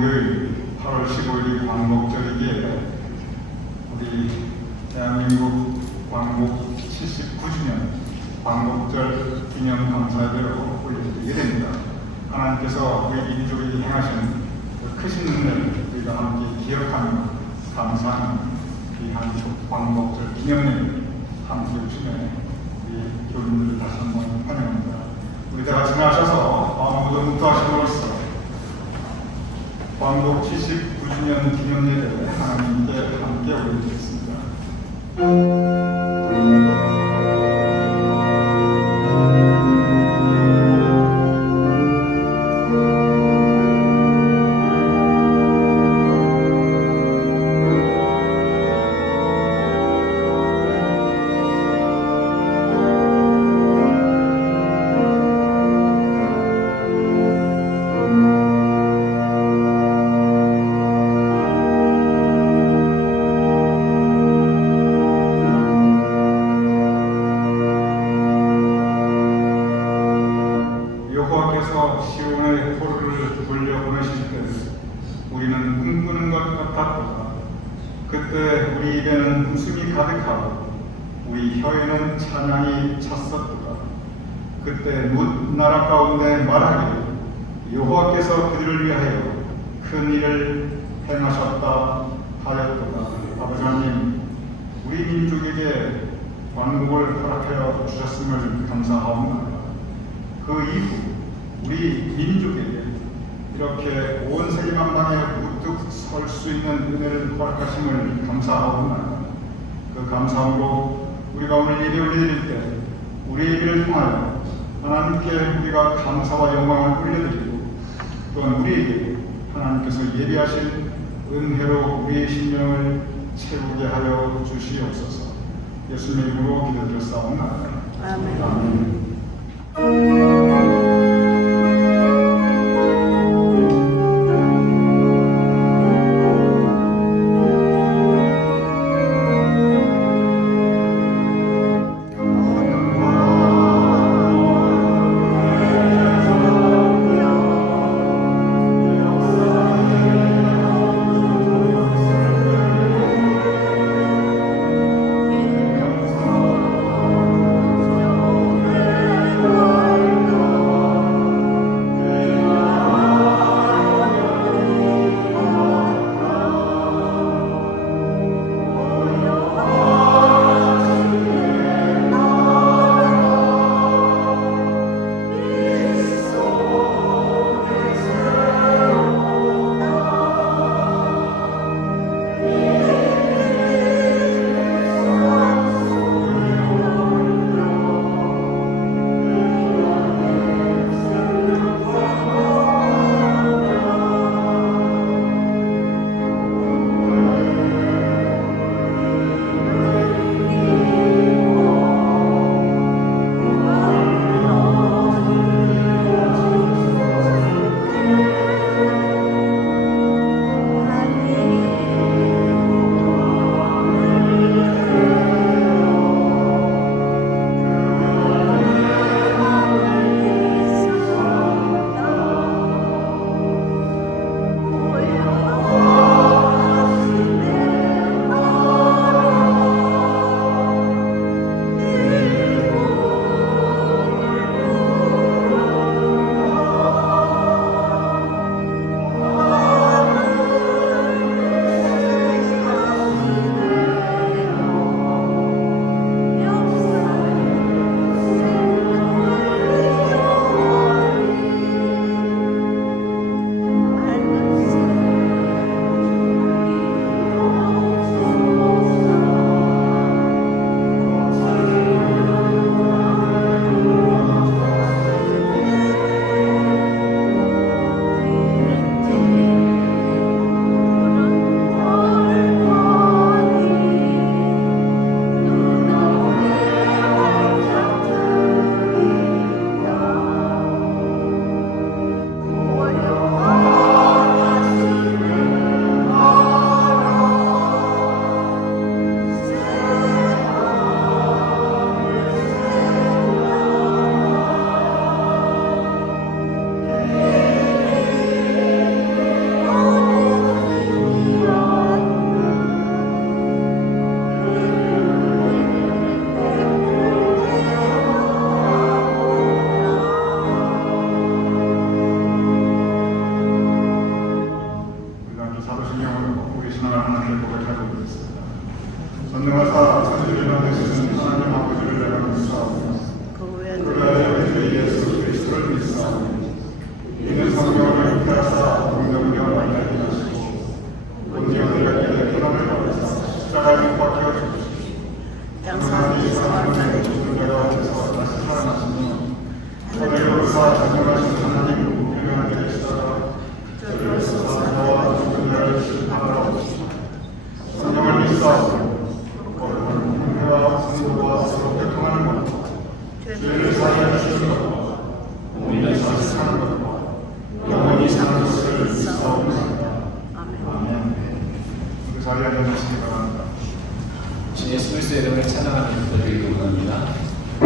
목요일 8월 15일이 광복절이기에 우리 대한민국 광복 79주년 광복절 기념 감사제로 올려드리게 됩니다. 하나님께서 우리 민족이 행하신 그 크신 은혜를 우리가 함께 기억하며 감사하는 귀한 광복절 기념일을 함께 주시네 우리 교인들을 다시 한번 환영합니다. 우리 다 같이 나셔서 마음으로 묵도하심으로써 광복 79주년 기념예배를 하나님께 함께 올려드리겠습니다. 여호와께서 시온의 포로를 돌려보내실 때 우리는 꿈꾸는 것 같았도다. 그때 우리 입에는 웃음이 가득하고 우리 혀에는 찬양이 찼었도다. 그때 나라 가운데 말하기를 여호와께서 그들을 위하여 큰 일을 행하셨다 하였도다. 아버지 하나님, 우리 민족에게 광복을 허락하여 주셨음을 감사하옵나이다. 그 이후 우리 민족에게 이렇게 온 세계 만방에 우뚝 설 수 있는 은혜를 허락하심을 감사하옵나이다. 그 감사함으로 우리가 오늘 예배 올려드릴 때 우리의 예배를 통하여 하나님께 우리가 감사와 영광을 올려드리고 또한 우리에게 하나님께서 예비하신 은혜로 우리의 심령을 채우게 하여 주시옵소서. 예수님의 이름으로 기도드렸사옵나이다. 아멘. 아멘. 하나님께 고백하고 있습니다. 전능하사 천지를 만드시는 하나님 아버지를 내가 믿사오며 그 아들 우리 예수 그리스도를 믿사오며 이는 성령을 잉태하사 동정녀 만나게 하시고 본디오니가 때에 고난을 받으사 십자가에 못 박혀 죽으시고 하나님이 사랑하는 존재가 되서 다시 살아나시며 하늘로사 전능하신 하나님 유명하게 되시다가 저들에서 사랑과 존재를 실패하옵시고 성령을 믿사오며 거룩한 공회와 성도와 서로 교통하는 것과 죄를 사하여 주시는 것과 우리는 다시 사는 것과 영원히 사는 것을 믿사옵나이다. 아멘. 그 자리에 앉으시기 바랍니다. 주 예수 그리스도의 이름을 찬양하는 기도드리기 원합니다. 주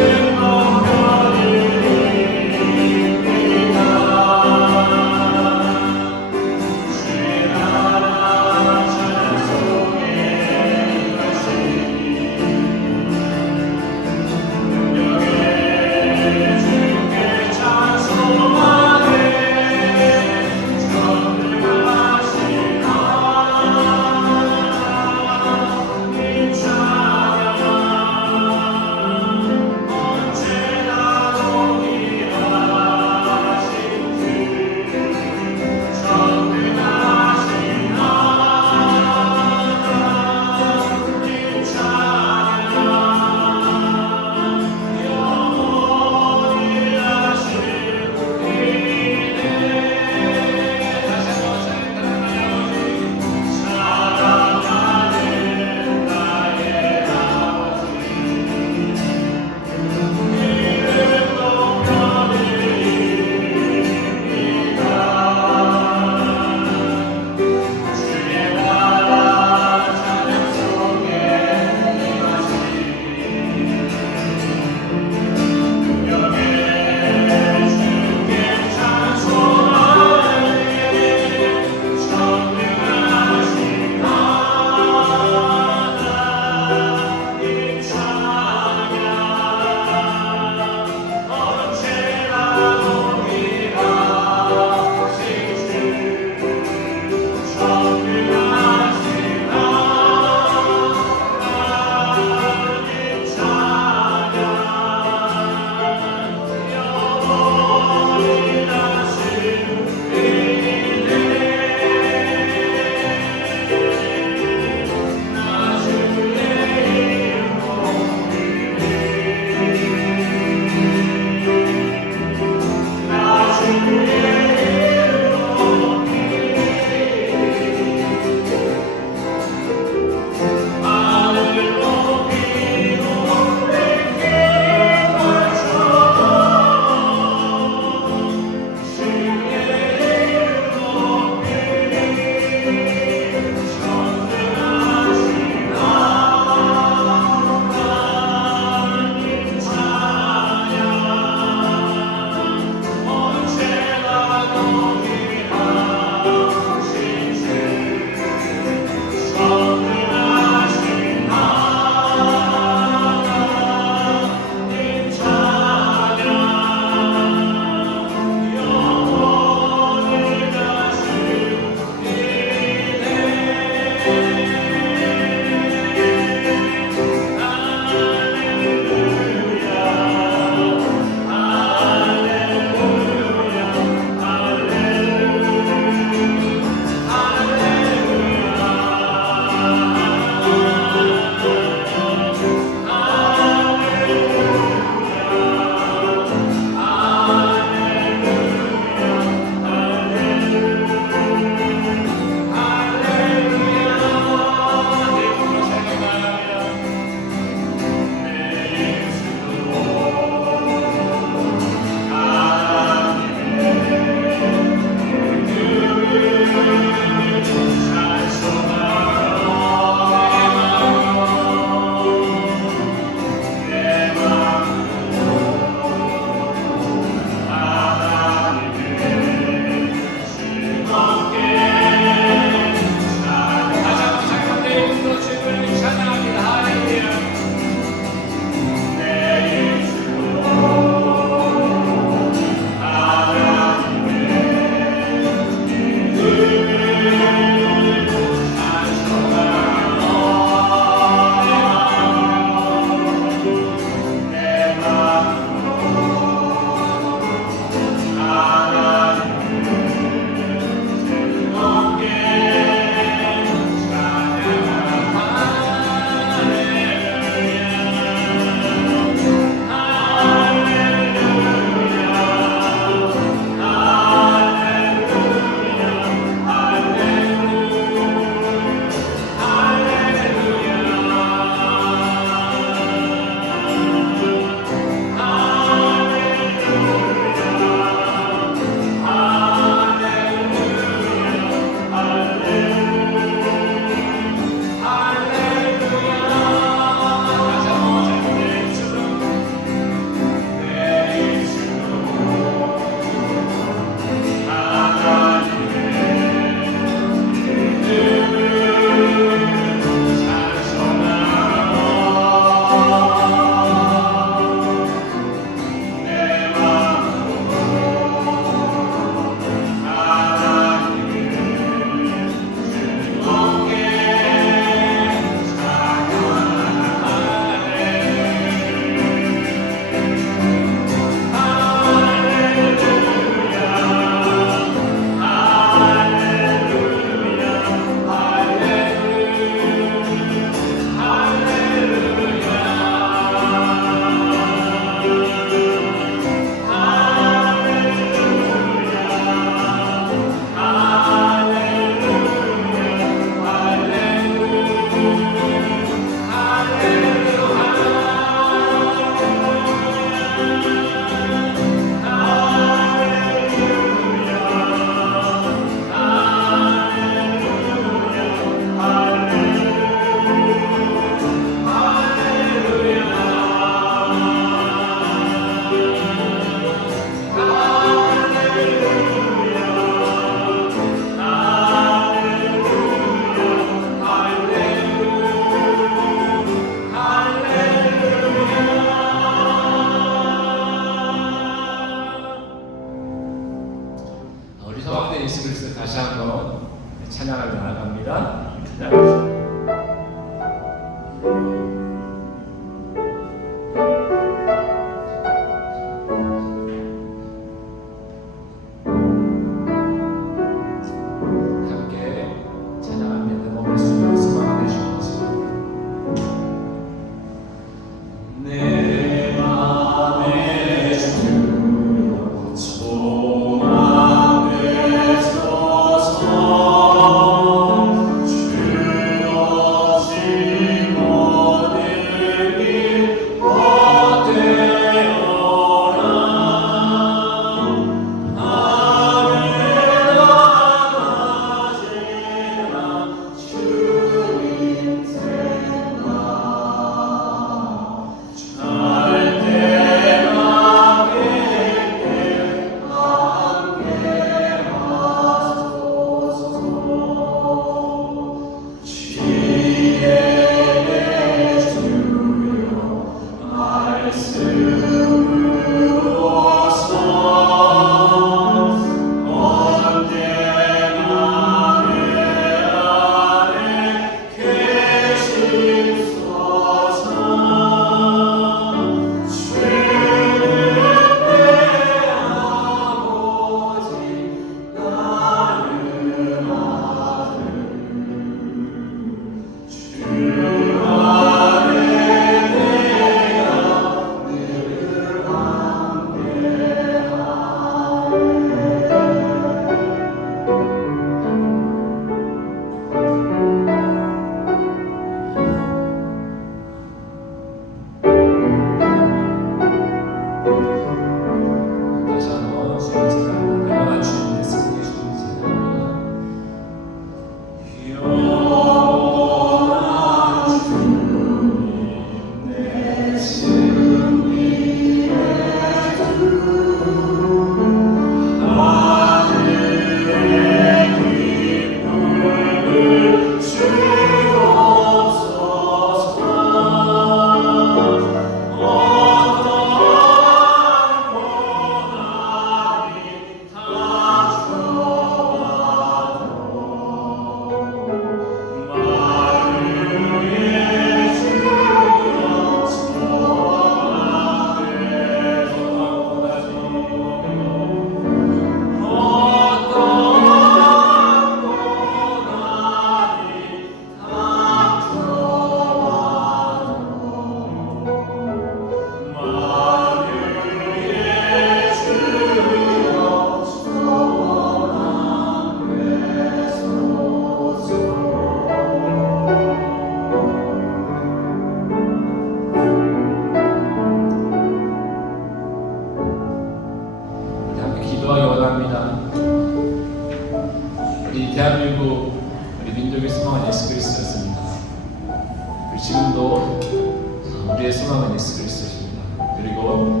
우리의 소망은 예수 그리스도십니다. 그리고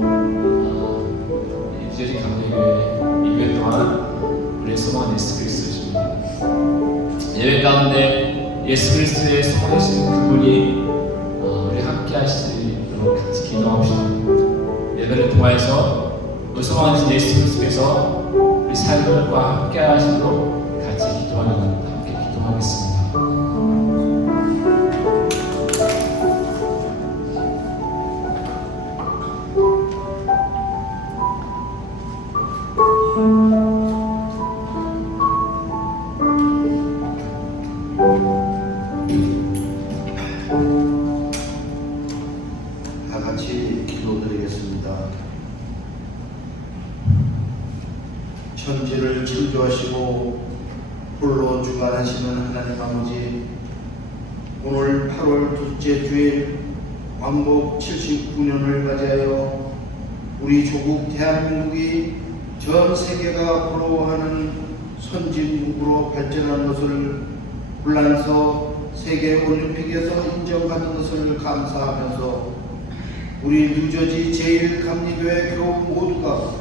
이재리 감리교회 2년 동안 우리의 소망은 예수 그리스도십니다. 예배 가운데 예수 그리스도의 소망이신 그분이 우리 함께 하시도록 같이 기도합시다. 예배를 통하여서 우리 소망하신 예수 그리스도께서 우리 삶과 함께 하시도록 같이 기도하는 것 함께 기도하겠습니다. 다 같이 기도드리겠습니다. 천지를 창조하시고 홀로 주관하시는 하나님 아버지, 오늘 8월 둘째 주일 왕복 79년을 맞이하여 우리 조국 대한민국이 전 세계가 부러워하는 선진국으로 발전한 것을 불란서 세계올림픽에서 인정받은 것을 감사하면서 우리 뉴저지 제1감리교회 교우 모두가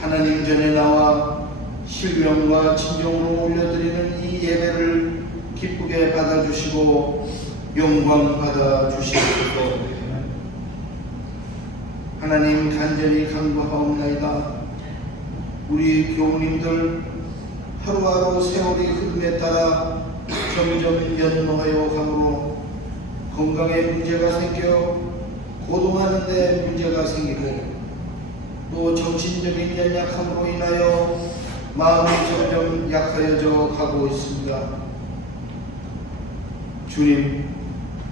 하나님 전에 나와 신령과 진정으로 올려드리는 이 예배를 기쁘게 받아주시고 영광 받아주시옵소서. 하나님 간절히 간구하옵나이다. 우리 교우님들 하루하루 세월이 흐름에 따라 점점 연로하여 가므로 건강에 문제가 생겨 고동하는 데 문제가 생기고 또 정신적인 연약함으로 인하여 마음이 점점 약하여져 가고 있습니다. 주님,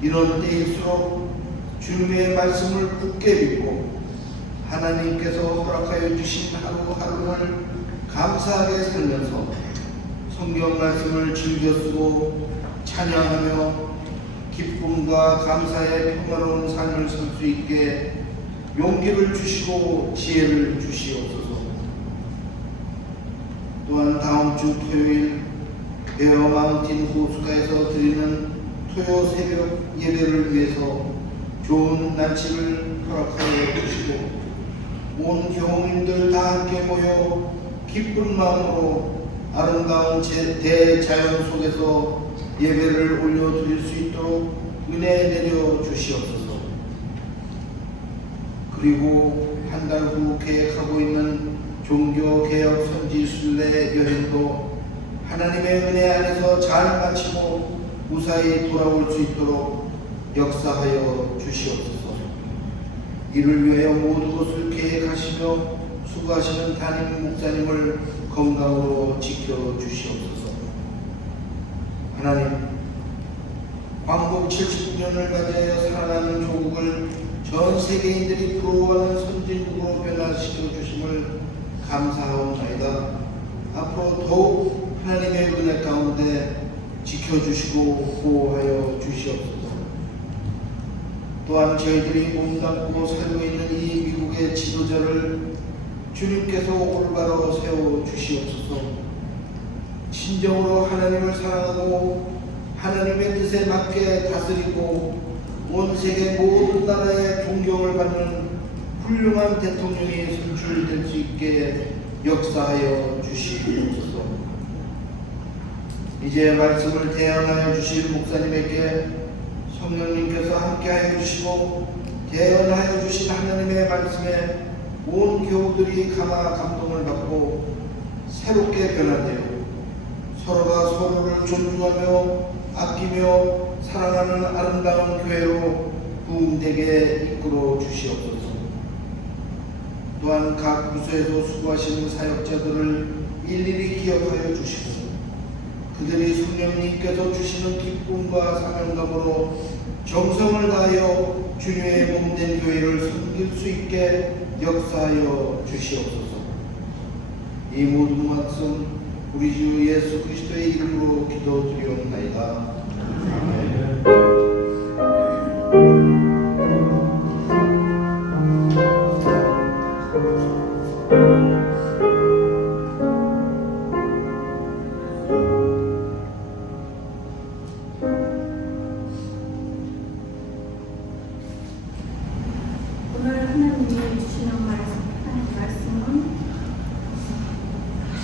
이런 때일수록 주님의 말씀을 굳게 믿고 하나님께서 허락하여 주신 하루하루를 감사하게 살면서 성경 말씀을 즐겨 쓰고 찬양하며 기쁨과 감사의 평화로운 삶을 살 수 있게 용기를 주시고 지혜를 주시옵소서. 또한 다음 주 토요일 베어 마운틴 호수가에서 드리는 토요 새벽 예배를 위해서 좋은 날씨를 허락하여 주시고 온 교우님들 다 함께 모여 기쁜 마음으로 아름다운 대자연 속에서 예배를 올려드릴 수 있도록 은혜 내려 주시옵소서. 그리고 한 달 후 계획하고 있는 종교개혁 선지 순례 여행도 하나님의 은혜 안에서 잘 마치고 무사히 돌아올 수 있도록 역사하여 주시옵소서. 이를 위하여 모든 것을 계획하시며 수고하시는 담임 목사님을 건강으로 지켜주시옵소서. 하나님, 왕복 79년을 맞이하여 살아가는 조국을 전 세계인들이 부러워하는 선진국으로 변화시켜 주심을 감사하옵나이다. 앞으로 더욱 하나님의 은혜 가운데 지켜주시고 보호하여 주시옵소서. 또한 저희들이 몸담고 살고 있는 이 미국의 지도자를 주님께서 올바로 세워 주시옵소서. 진정으로 하나님을 사랑하고 하나님의 뜻에 맞게 다스리고 온 세계 모든 나라의 존경을 받는 훌륭한 대통령이 선출될 수 있게 역사하여 주시옵소서. 이제 말씀을 대언하여 주실 목사님에게 성령님께서 함께하여 주시고 대언하여 주신 하나님의 말씀에 온 교우들이 감동을 받고 새롭게 변화되어 서로가 서로를 존중하며 아끼며 사랑하는 아름다운 교회로 부흥되게 이끌어 주시옵소서. 또한 각 부서에서 수고하시는 사역자들을 일일이 기억하여 주시고 그들이 성령님께서 주시는 기쁨과 사명감으로 정성을 다하여 주님의 몸된 교회를 섬길 수 있게 역사하여 주시옵소서. 이 모든 말씀 우리 주 예수 그리스도의 이름으로 기도드리옵나이다. 아멘. 오늘 하나님이 주시는 말씀은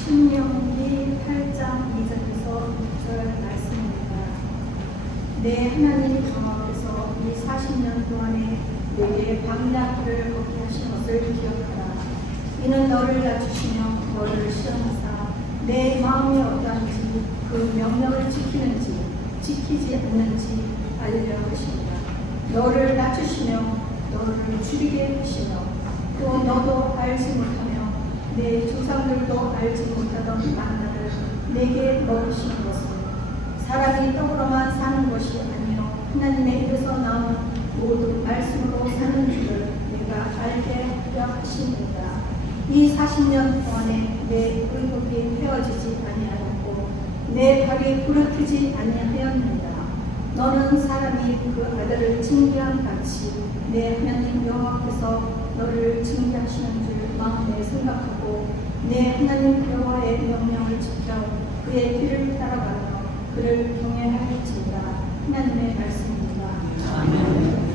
신명기 8장 2절에서 6절 말씀입니다. 내 하나님 여호와께서 이 40년 동안에 내게 광야길을 걷게 하신 것을 기억하라. 이는 너를 낮추시며 너를 시험하사 내 마음이 어떠한지 그 명령을 지키는지 지키지 않는지 알려 하십니다. 너를 낮추시며 너를 줄이게 하시며 또 너도 알지 못하며 내 조상들도 알지 못하던 만나를 내게 먹이시는 것은 사람이 떡으로만 사는 것이 아니요 하나님의 입에서 나온 모든 말씀으로 사는 줄을 내가 알게 하려 하십니다. 이 40년 동안에 내 의복이 헤어지지 아니하였고 내 발이 부르트지 아니하였느니라. 너는 사람이 그 아들을 징계한 같이 내 하나님 여호와께서 너를 징계하시는 줄 마음에 생각하고 내 하나님 여호와의 명령을 지켜 그의 길을 따라가며 그를 경외할지니라. 하나님의 말씀입니다. 아멘.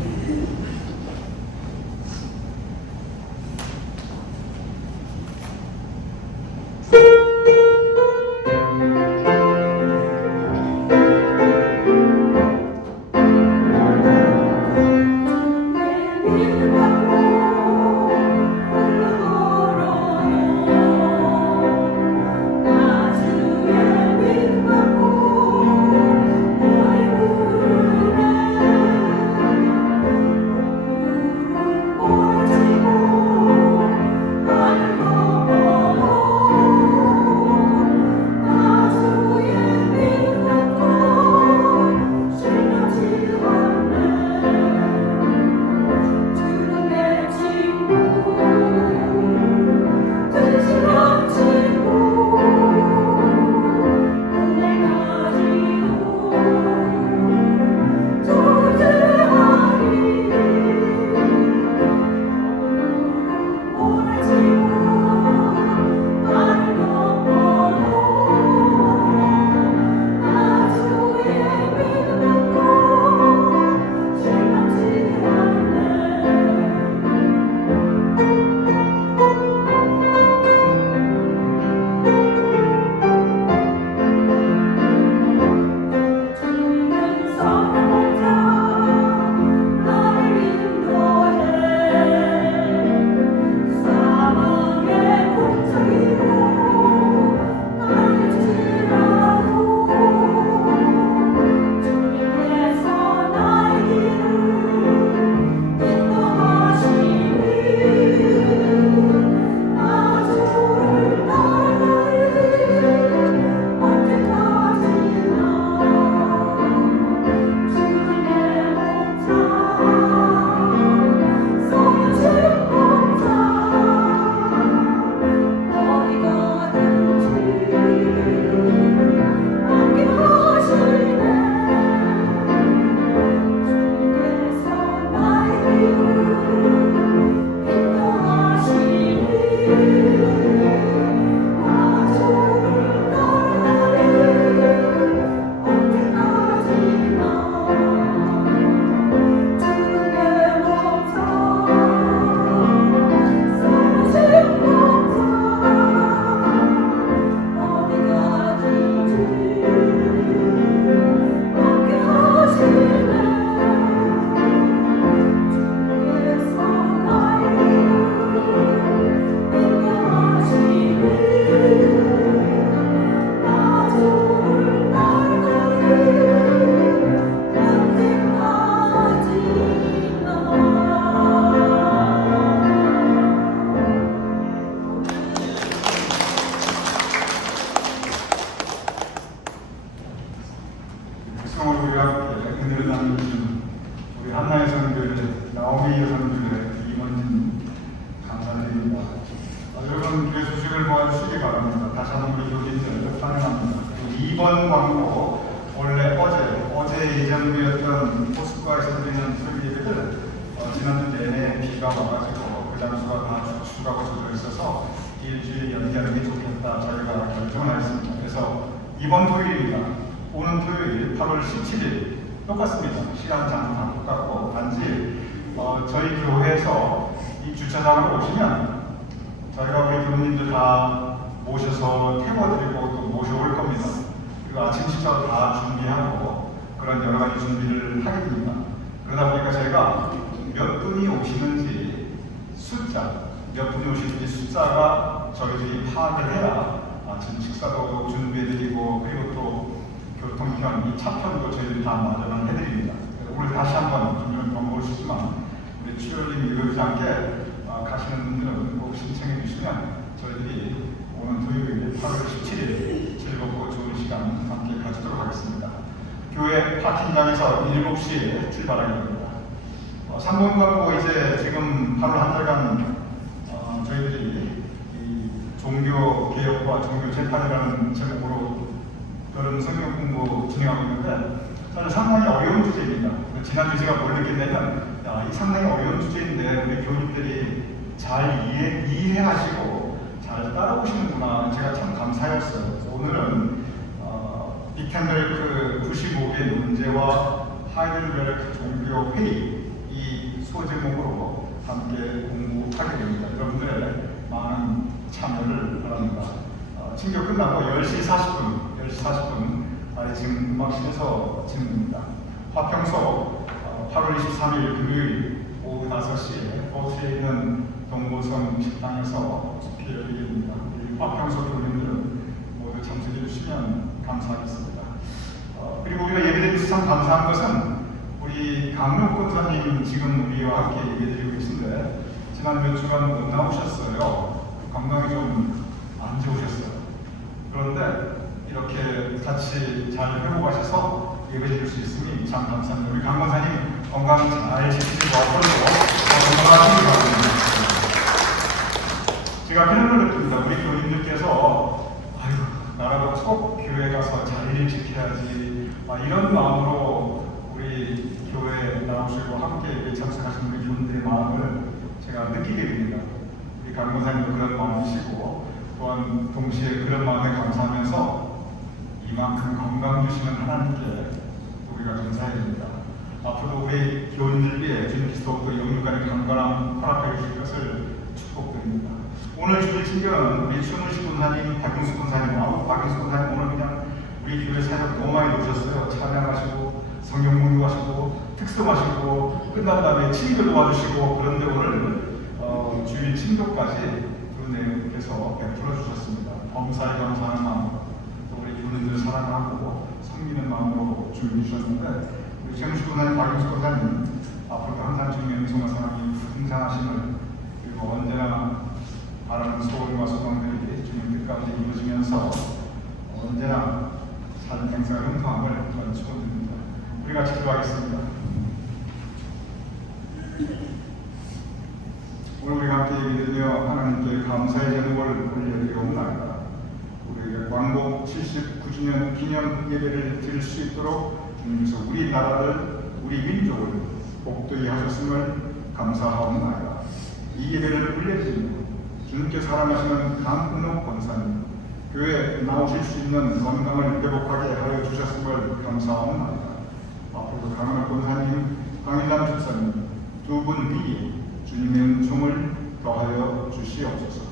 이번 광고 원래 어제 예정되었던 포스코에서 드리는 설교 예배를 지난주 내내 비가 와가지고 불량수가 추가가 젖어 있어서 일주일 연기하는 게 좋겠다 저희가 결정을 했습니다. 그래서 이번 토요일입니다. 오는 토요일 8월 17일 똑같습니다. 시간 장소 다 똑같고 단지 저희 교회에서 이 주차장으로 오시면 저희가 우리 교우님들 다 모셔서 태워드리고 또 모셔올 겁니다. 그리고 아침 식사도 다 준비하고 그런 여러 가지 준비를 하게 됩니다. 그러다 보니까 저희가 몇 분이 오시는지 몇 분이 오시는지 숫자가 저희들이 파악을 해야 아침 식사도 준비해드리고 그리고 또 교통편, 이 차편도 저희들이 다 마련을 해드립니다. 오늘 다시 한번 좀 번거로우시지만 우리 출혈님 이러지 않게 가시는 분들은 꼭 신청해 주시면 저희들이 오는 토요일 8월 17일 즐겁고 좋은 시간 함께 가지도록 하겠습니다. 교회 파킹장에서 7시에 출발하게 됩니다. 3분 광고 이제 지금 바로 한 달간 저희들이 이 종교 개혁과 종교 재판이라는 제목으로 그런 성경 공부 진행하고 있는데 사실 상당히 어려운 주제입니다. 지난주 제가 뭘 느꼈냐면 이 상당히 어려운 주제인데 우리 교우님들이 잘 이해하시고 잘 따라오시는구나. 제가 참 감사했어요. 오늘은 비텐베르크 95개 문제와 하이델베르크 종교 회의 이 소제목으로 함께 공부하게 됩니다. 여러분들의 많은 참여를 바랍니다. 친교 끝나고 10시 40분 지금 음악실에서 진행됩니다. 화평소 8월 23일 금요일 오후 5시에 버스에 있는 동보성 식당에서 집회를 드립니다. 화평소 교우님들은 모두 참석해 주시면 감사하겠습니다. 그리고 우리가 예배드리고 참 감사한 것은 우리 강록 권사님 지금 우리와 함께 예배드리고 계신데 지난 몇 주간 못 나오셨어요. 건강이 좀 안 좋으셨어요. 그런데 이렇게 같이 잘 회복하셔서 예배드릴 수 있으니 참 감사합니다. 우리 강 권사님 건강 잘 지키시고 앞으로도 건강하시기 바랍니다. 제가 그런 걸 느낍니다. 우리 교인들께서 나라도 꼭 교회 가서 자리를 지켜야지 이런 마음으로 우리 교회에 나오시고 함께 참석하시는 우리 교인들의 마음을 제가 느끼게 됩니다. 우리 강 권사님도 그런 마음이시고 또한 동시에 그런 마음에 감사하면서 이만큼 건강 주시는 하나님께 우리가 감사해야 됩니다. 앞으로 우리 교인들 위해 주님 그리스도부터 영육간의 강건함 허락해 주실 것을 축복드립니다. 오늘 주일 친교는 우리 최문식 권사님, 박인수 권사님, 박인수 권사님 오늘 그냥 우리 교회 사역 너무 많이 오셨어요. 찬양하시고 성경 공부하시고 특성하시고 끝난 다음에 친교 도와주시고 그런데 오늘 주일 친교까지 두 분께서 베풀어 주셨습니다. 범사에 감사하는 마음, 또 우리 교인들을 사랑하고 섬기는 마음으로 준비해 주셨는데 우리 최문식 권사님, 박인수 권사님 앞으로도 항상 주님의 은총과 사랑이 풍성하심을 그리고 언제나 바라는 소원과 소망들이 주님 뜻까지 이루어지면서 언제나 삶 행사 흥통함을 축원드립니다. 우리 같이 기도하겠습니다. 오늘 우리가 함께 예배드리며 하나님께 감사의 제목을 올려드리옵나이다. 우리에게 광복 79주년 기념 예배를 드릴 수 있도록 주님께서 우리나라를 우리 민족을 복되게 하셨음을 감사하옵나이다. 이 예배를 올려드립니다. 주님께 사랑하시는 강은옥 권사님, 교회에 나오실 수 있는 건강을 회복하게 하여 주셨음을 감사합니다. 앞으로도 강은옥 권사님, 강일남 집사님 두 분 위에 주님의 은총을 더하여 주시옵소서.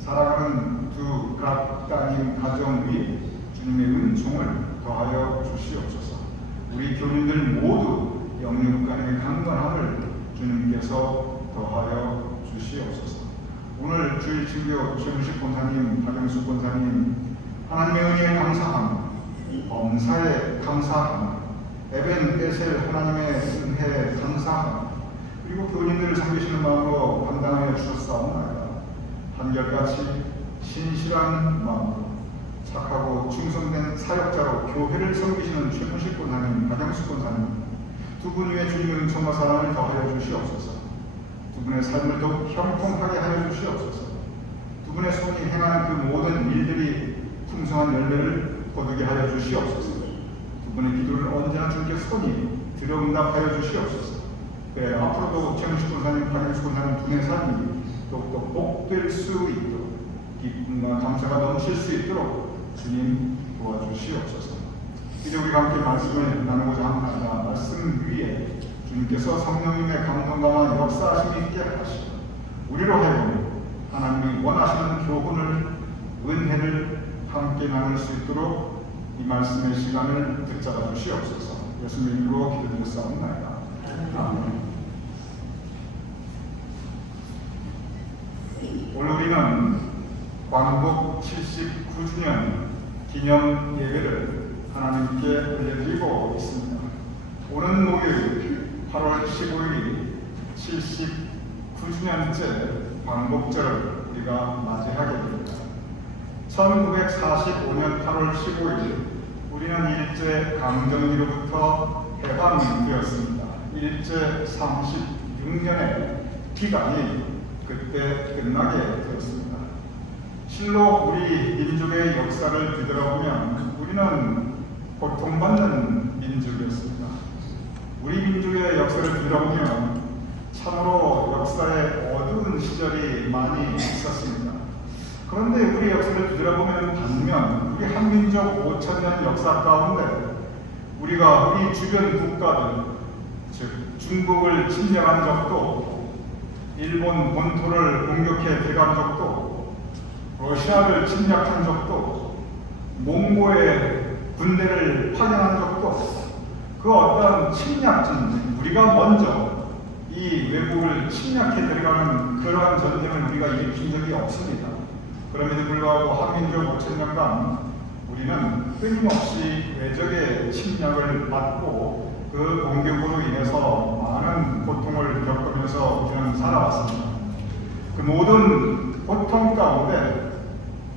사랑하는 두 각 따님 가정 위에 주님의 은총을 더하여 주시옵소서. 우리 교인들 모두 영육 간의 강건함을 주님께서 더하여 주시옵소서. 오늘 주일 친교 최문식 권사님, 박영수 권사님 하나님의 은혜에 감사함, 범사에 감사함, 에벤 에셀 하나님의 은혜에 감사함, 그리고 교인들을 섬기시는 마음으로 감당하여 주셨사옵나이다. 한결같이 신실한 마음으로 착하고 충성된 사역자로 교회를 섬기시는 최문식 권사님, 박영수 권사님 두 분 위에 주님의 은총과 사랑을 더하여 주시옵소서. 두 분의 삶을 더욱 형통하게 하여 주시옵소서. 두 분의 손이 행하는 그 모든 일들이 풍성한 열매를 거두게 하여 주시옵소서. 두 분의 기도를 언제나 주님께 손이 들어응답하여 주시옵소서. 앞으로도 최문식 권사님, 박영수 권사님 두 분의 삶이 더욱더 복될 수 있도록 기쁨과 감사가 넘칠 수 있도록 주님 도와주시옵소서. 이제 우리가 함께 말씀을 나누고자 합니다. 말씀 위에 주님께서 성령님의 감동과 역사하심이 있게 하시고 우리로 하여금 하나님이 원하시는 교훈을 은혜를 함께 나눌 수 있도록 이 말씀의 시간을 붙잡아 주시옵소서. 예수님 이름으로 기도드렸사옵나이다. 아멘. 오늘 우리는 광복 79주년 기념 예배를 하나님께 올려드리고 있습니다. 오는 목요일 8월 15일이 79주년째 광복절을 우리가 맞이하게 됩니다. 1945년 8월 15일 우리는 일제 강점기로부터 해방되었습니다. 일제 36년의 기간이 그때 끝나게 되었습니다. 실로 우리 민족의 역사를 뒤돌아보면 우리는 고통받는 민족이었습니다. 우리 민족의 역사를 뒤돌아보면 참으로 역사에 어두운 시절이 많이 있었습니다. 그런데 우리 역사를 뒤돌아보면 반면 우리 한민족 5,000년 역사 가운데 우리가 우리 주변 국가들, 즉 중국을 침략한 적도 없고 일본 본토를 공격해 들어간 적도 없고 러시아를 침략한 적도 없고 몽고의 군대를 파견한 적도 없고 그 어떤 침략 전쟁, 우리가 먼저 이 외국을 침략해 들어가는 그러한 전쟁을 우리가 일으킨 적이 없습니다. 그럼에도 불구하고 한민족 5,000년간 우리는 끊임없이 외적의 침략을 받고 그 공격으로 인해서 많은 고통을 겪으면서 우리는 살아왔습니다. 그 모든 고통 가운데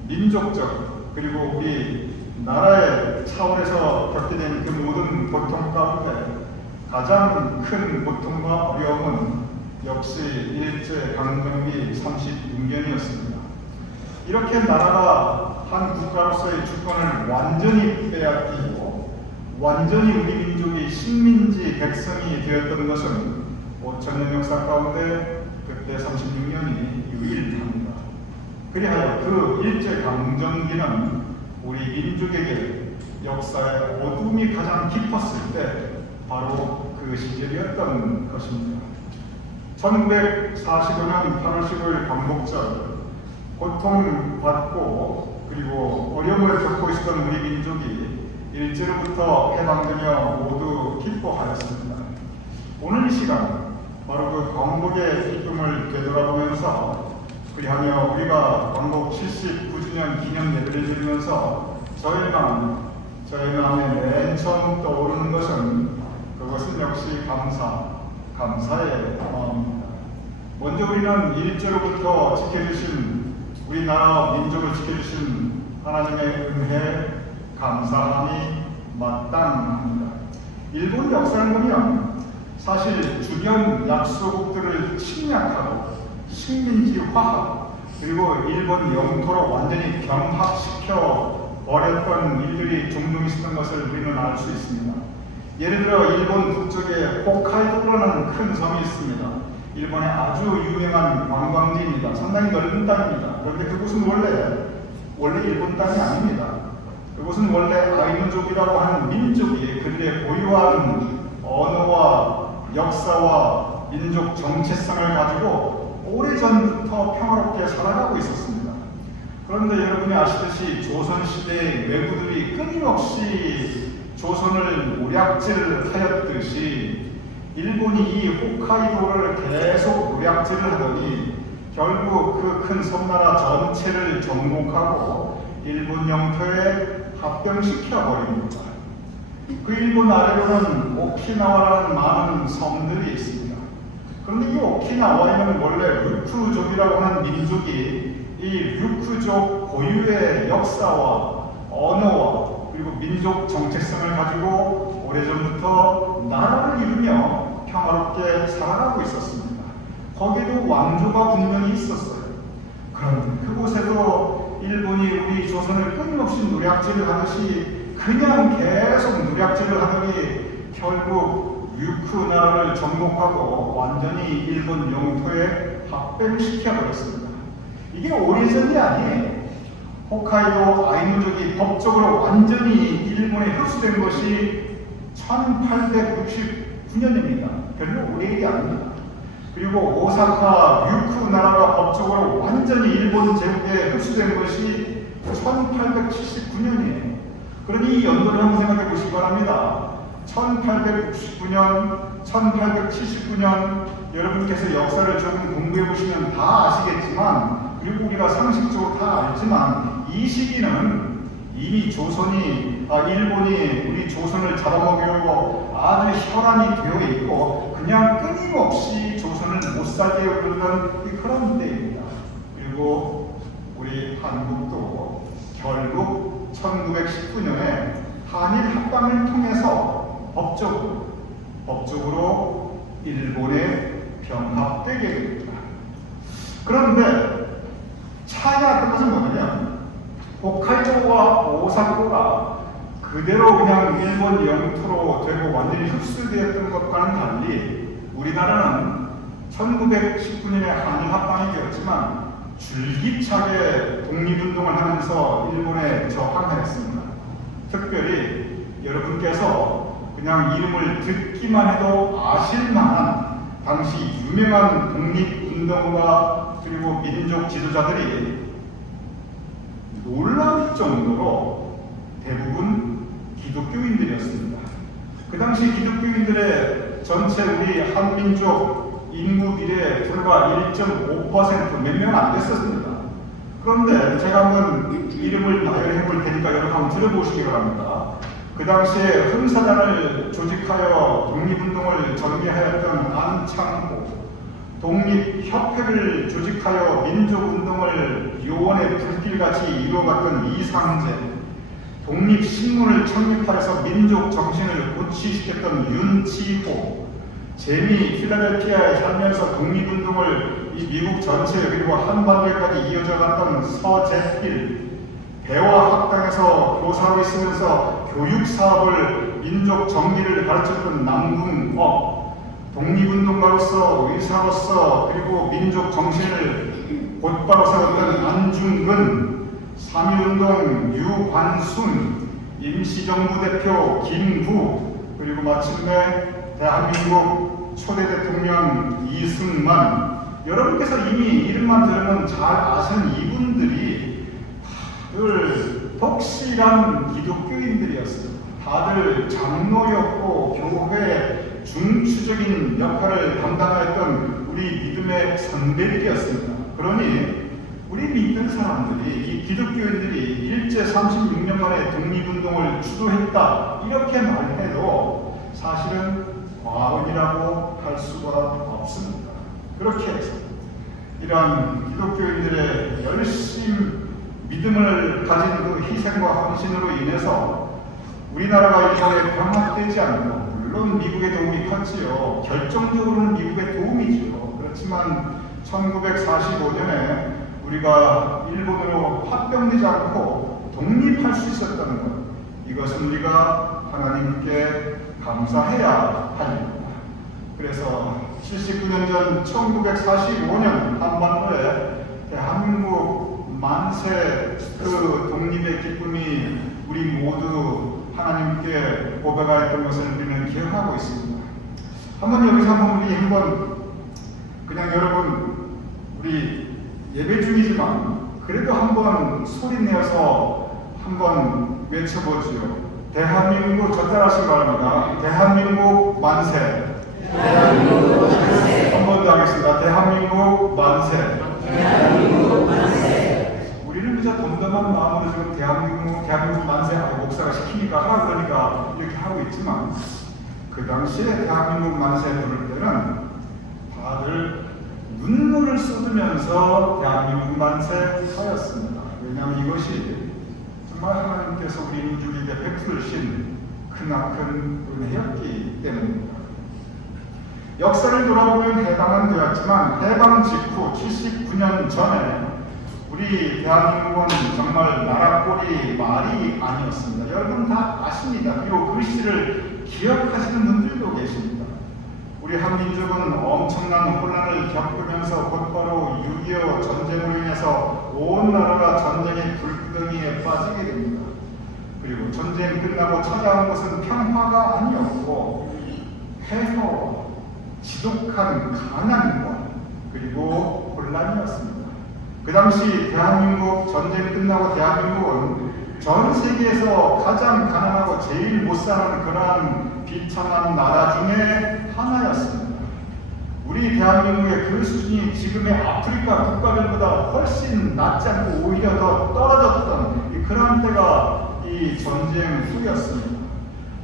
민족적 그리고 우리 나라의 차원에서 겪게 된 그 모든 고통 가운데 가장 큰 고통과 어려움은 역시 일제 강점기 36년이었습니다. 이렇게 나라가 한 국가로서의 주권을 완전히 빼앗기고 완전히 우리 민족이 식민지 백성이 되었던 것은 5,000년 역사 가운데 그때 36년이 유일합니다. 그리하여 그 일제 강점기는 우리 민족에게 역사의 어둠이 가장 깊었을 때 바로 그 시절이었던 것입니다. 1945년 8월 15일 광복절 고통받고 그리고 어려움을 겪고 있었던 우리 민족이 일제로부터 해방되며 모두 기뻐하였습니다. 오늘 이 시간 바로 그 광복의 기쁨을 되돌아보면서 그리하며 우리가 광복 79주년 기념 예배를 드리면서 저희 마음에 맨 처음 떠오르는 것은 그것은 역시 감사의 마음입니다. 먼저 우리는 일제로부터 지켜주신 우리나라 민족을 지켜주신 하나님의 은혜에 감사함이 마땅합니다. 일본 역사를 보면 사실 주변 약소국들을 침략하고 식민지화하고 그리고 일본 영토로 완전히 병합시켜 버렸던 일들이 종종 있었던 것을 우리는 알 수 있습니다. 예를 들어 일본 북쪽에 홋카이도라는 큰 섬이 있습니다. 일본의 아주 유명한 관광지입니다. 상당히 넓은 땅입니다. 그런데 그곳은 원래 일본 땅이 아닙니다. 그곳은 원래 아이누족이라고 하는 민족이 그들의 고유한 언어와 역사와 민족 정체성을 가지고 오래전부터 평화롭게 살아가고 있었습니다. 그런데 여러분이 아시듯이 조선시대의 왜구들이 끊임없이 조선을 모략질을 하였듯이 일본이 이 홋카이도를 계속 모략질을 하더니 결국 그 큰 섬나라 전체를 정복하고 일본 영토에 합병시켜버립니다. 그 일본 아래로는 오키나와라는 많은 섬들이 있습니다. 그런데 이 오키나와에는 원래 류쿠족이라고 하는 민족이 이 류쿠족 고유의 역사와 언어와 그리고 민족 정체성을 가지고 오래전부터 나라를 이루며 평화롭게 살아가고 있었습니다. 거기도 왕조가 분명히 있었어요. 그런데 그곳에도 일본이 우리 조선을 끊임없이 노략질을 하듯이 그냥 계속 노략질을 하더니 결국 류쿠 나라를 정복하고 완전히 일본 영토에 합병시켜버렸습니다. 이게 오래전이 아니에요. 홋카이도 아이누족이 법적으로 완전히 일본에 흡수된 것이 1869년입니다. 별로 오래 일이 아닙니다. 그리고 오사카 류쿠 나라가 법적으로 완전히 일본 제국에 흡수된 것이 1879년이에요. 그러니 이 연도를 한번 생각해 보시기 바랍니다. 1869년, 1879년, 여러분께서 역사를 조금 공부해 보시면 다 아시겠지만, 그리고 우리가 상식적으로 다 알지만, 이 시기는 이미 일본이 우리 조선을 잡아먹으려고 아주 혈안이 되어 있고, 그냥 끊임없이 조선을 못 살게 그러던 그런 때입니다. 그리고 우리 한국도 결국 1919년에 한일 합방을 통해서 법적으로 일본에 병합되게 됩니다. 그런데 차이가 어떤 것은 뭐냐면, 홋카이도와 오사카가 그대로 그냥 일본 영토로 되고 완전히 흡수되었던 것과는 달리, 우리나라는 1919년에 한일 합방이 되었지만 줄기차게 독립운동을 하면서 일본에 저항하였습니다. 특별히 여러분께서 그냥 이름을 듣기만 해도 아실 만한 당시 유명한 독립운동가 그리고 민족 지도자들이 놀라울 정도로 대부분 기독교인들이었습니다. 그 당시 기독교인들의 전체 우리 한민족 인구 비례 불과 1.5% 몇 명 안 됐었습니다. 그런데 제가 한번 이름을 나열해 볼 테니까 여러분 한번 들어보시기 바랍니다. 그 당시에 흥사단을 조직하여 독립운동을 전개하였던 안창호, 독립협회를 조직하여 민족운동을 요원의 불길같이 이루어갔던 이상재, 독립신문을 창립하여서 민족정신을 고취시켰던 윤치호, 재미 필라델피아에 살면서 독립운동을 이 미국 전체 그리고 한반도에까지 이어져 갔던 서재필, 대화학당에서 교사로 있으면서 교육사업을 민족 정리를 가르쳤던 남궁업, 독립운동가로서 의사로서 그리고 민족 정신을 곧바로 세웠던 안중근, 3.1운동 유관순, 임시정부 대표 김구, 그리고 마침내 대한민국 초대 대통령 이승만, 여러분께서 이미 이름만 들으면 잘 아시는 이분들이 다들 독실한 기독교인들이었습니다. 다들 장로였고 교회 중추적인 역할을 담당하였던 우리 믿음의 선배들이었습니다. 그러니 우리 믿는 사람들이, 이 기독교인들이 일제 36년간의 독립운동을 주도했다 이렇게 말해도 사실은 과언이라고 할 수가 없습니다. 그렇게 해서 이러한 기독교인들의 열심, 믿음을 가진 그 희생과 헌신으로 인해서 우리나라가 일본에 병합되지 않고, 물론 미국의 도움이 컸지요. 결정적으로는 미국의 도움이죠. 그렇지만 1945년에 우리가 일본으로 합병되지 않고 독립할 수 있었다는 것, 이것은 우리가 하나님께 감사해야 합니다. 그래서 79년 전 1945년 한반도에 대한민국 만세 그 독립의 기쁨이 우리 모두 하나님께 고백하였던 것을 우리는 기억하고 있습니다. 한번 여기서 우리 그냥 여러분 우리 예배 중이지만 그래도 한번 소리 내어서 한번 외쳐보지요. 대한민국, 저 따라하시기 바랍니다. 대한민국 만세. 대한민국 만세. 한 번 더 하겠습니다. 대한민국 만세. 대한민국 만세. 우리는 그저 덤덤한 마음으로 지금 대한민국 만세하고 목사가 시키니까 하라 그러니까 이렇게 하고 있지만, 그 당시에 대한민국 만세 부를 때는 다들 눈물을 쏟으면서 대한민국 만세 하였습니다. 왜냐하면 이것이 정말 하나님께서 우리 민족에게 베푸신 크나큰 은혜였기 때문입니다. 역사를 돌아보면 해방은 되었지만 해방 직후 79년 전에 우리 대한민국은 정말 나라꼴이 말이 아니었습니다. 여러분 다 아십니다. 그리고 그 시를 기억하시는 분들도 계십니다. 우리 한민족은 엄청난 혼란을 겪으면서 곧바로 6.25 전쟁으로 인해서 온 나라가 전쟁의 불구덩이에 빠지게 됩니다. 그리고 전쟁이 끝나고 찾아온 것은 평화가 아니었고 폐허, 지독한 가난과 그리고 혼란이었습니다. 그 당시 대한민국 전쟁이 끝나고 대한민국은 전 세계에서 가장 가난하고 제일 못 사는 그러한 비참한 나라 중에 하나였습니다. 우리 대한민국의 그 수준이 지금의 아프리카 국가들보다 훨씬 낮지 않고 오히려 더 떨어졌던 그런 때가 이 전쟁 후였습니다.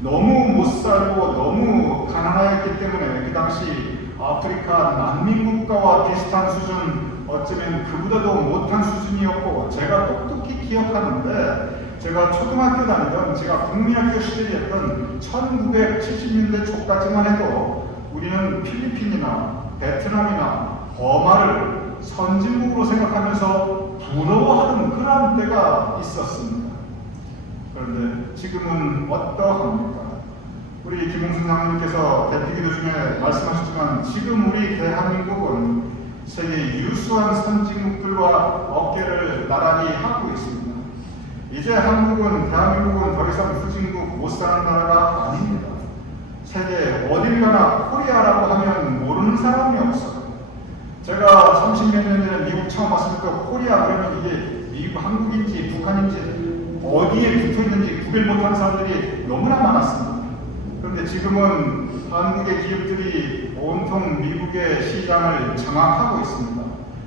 너무 못 살고 너무 가난하였기 때문에 그 당시 아프리카 난민국가와 비슷한 수준, 어쩌면 그보다도 못한 수준이었고, 제가 똑똑히 기억하는데 제가 초등학교 다니던 제가 국민학교 시절이었던 1970년대 초까지만 해도 우리는 필리핀이나 베트남이나 버마를 선진국으로 생각하면서 부러워하는 그런 때가 있었습니다. 그런데 지금은 어떠합니까? 우리 김홍순 장로님께서 대피기도 중에 말씀하셨지만 지금 우리 대한민국은 세계 유수한 선진국들과 어깨를 나란히 하고 있습니다. 이제 대한민국은 더 이상 후진국 못 사는 나라가 아닙니다. 세계 어딜 가나 코리아라고 하면 모르는 사람이 없어요. 제가 30몇 년 전에 미국 처음 왔을 때 코리아 그러면 이게 미국, 한국인지 북한인지 어디에 붙어 있는지 구별 못하는 사람들이 너무나 많았습니다. 그런데 지금은 한국의 기업들이 온통 미국의 시장을 장악하고 있습니다.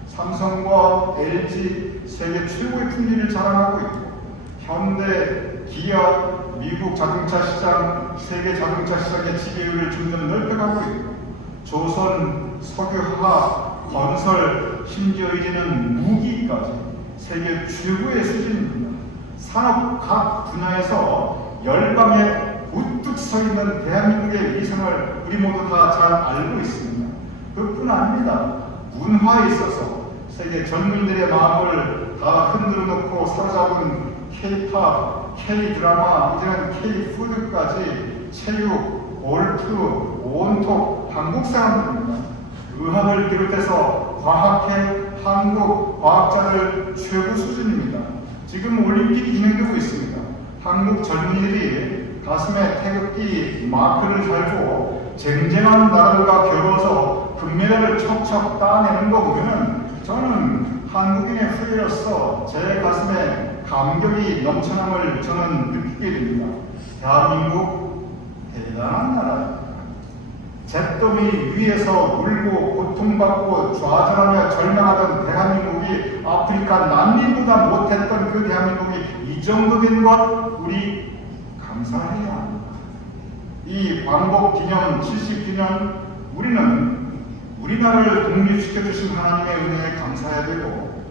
삼성과 LG 세계 최고의 품질을 자랑하고 있고, 현대, 기아, 미국 자동차 시장, 세계 자동차 시장의 지배율을 점점 넓혀가고 있고, 조선, 석유화학, 건설, 심지어 이제는 무기까지 세계 최고의 수준입니다. 산업 각 분야에서 열방에 우뚝 서 있는 대한민국의 위상을 우리 모두 다 잘 알고 있습니다. 그뿐 아닙니다. 문화에 있어서 세계 젊은이들의 마음을 다 흔들어 놓고 사로잡은 K-팝, K-드라마, 이제는 K-푸드까지 체육, 골프, 온통 한국 사람들입니다. 의학을 비롯해서 과학회, 한국 과학자들 최고 수준입니다. 지금 올림픽이 진행되고 있습니다. 한국 젊은이들이 가슴에 태극기 마크를 달고 쟁쟁한 나라들과 겨뤄서 금메달을 척척 따내는 거 보면은 저는 한국인의 후예로서 제 가슴에 감격이 넘쳐남을 저는 느끼게 됩니다. 대한민국 대단한 나라입니다. 잿더미 위에서 울고 고통받고 좌절하며 절망하던 대한민국이 아프리카 난민보다 못했던 그 대한민국이 이 정도 된 것 우리 감사해야 합니다. 이 광복 기념 70주년 우리는 우리나라를 독립시켜 주신 하나님의 은혜에 감사해야 되고,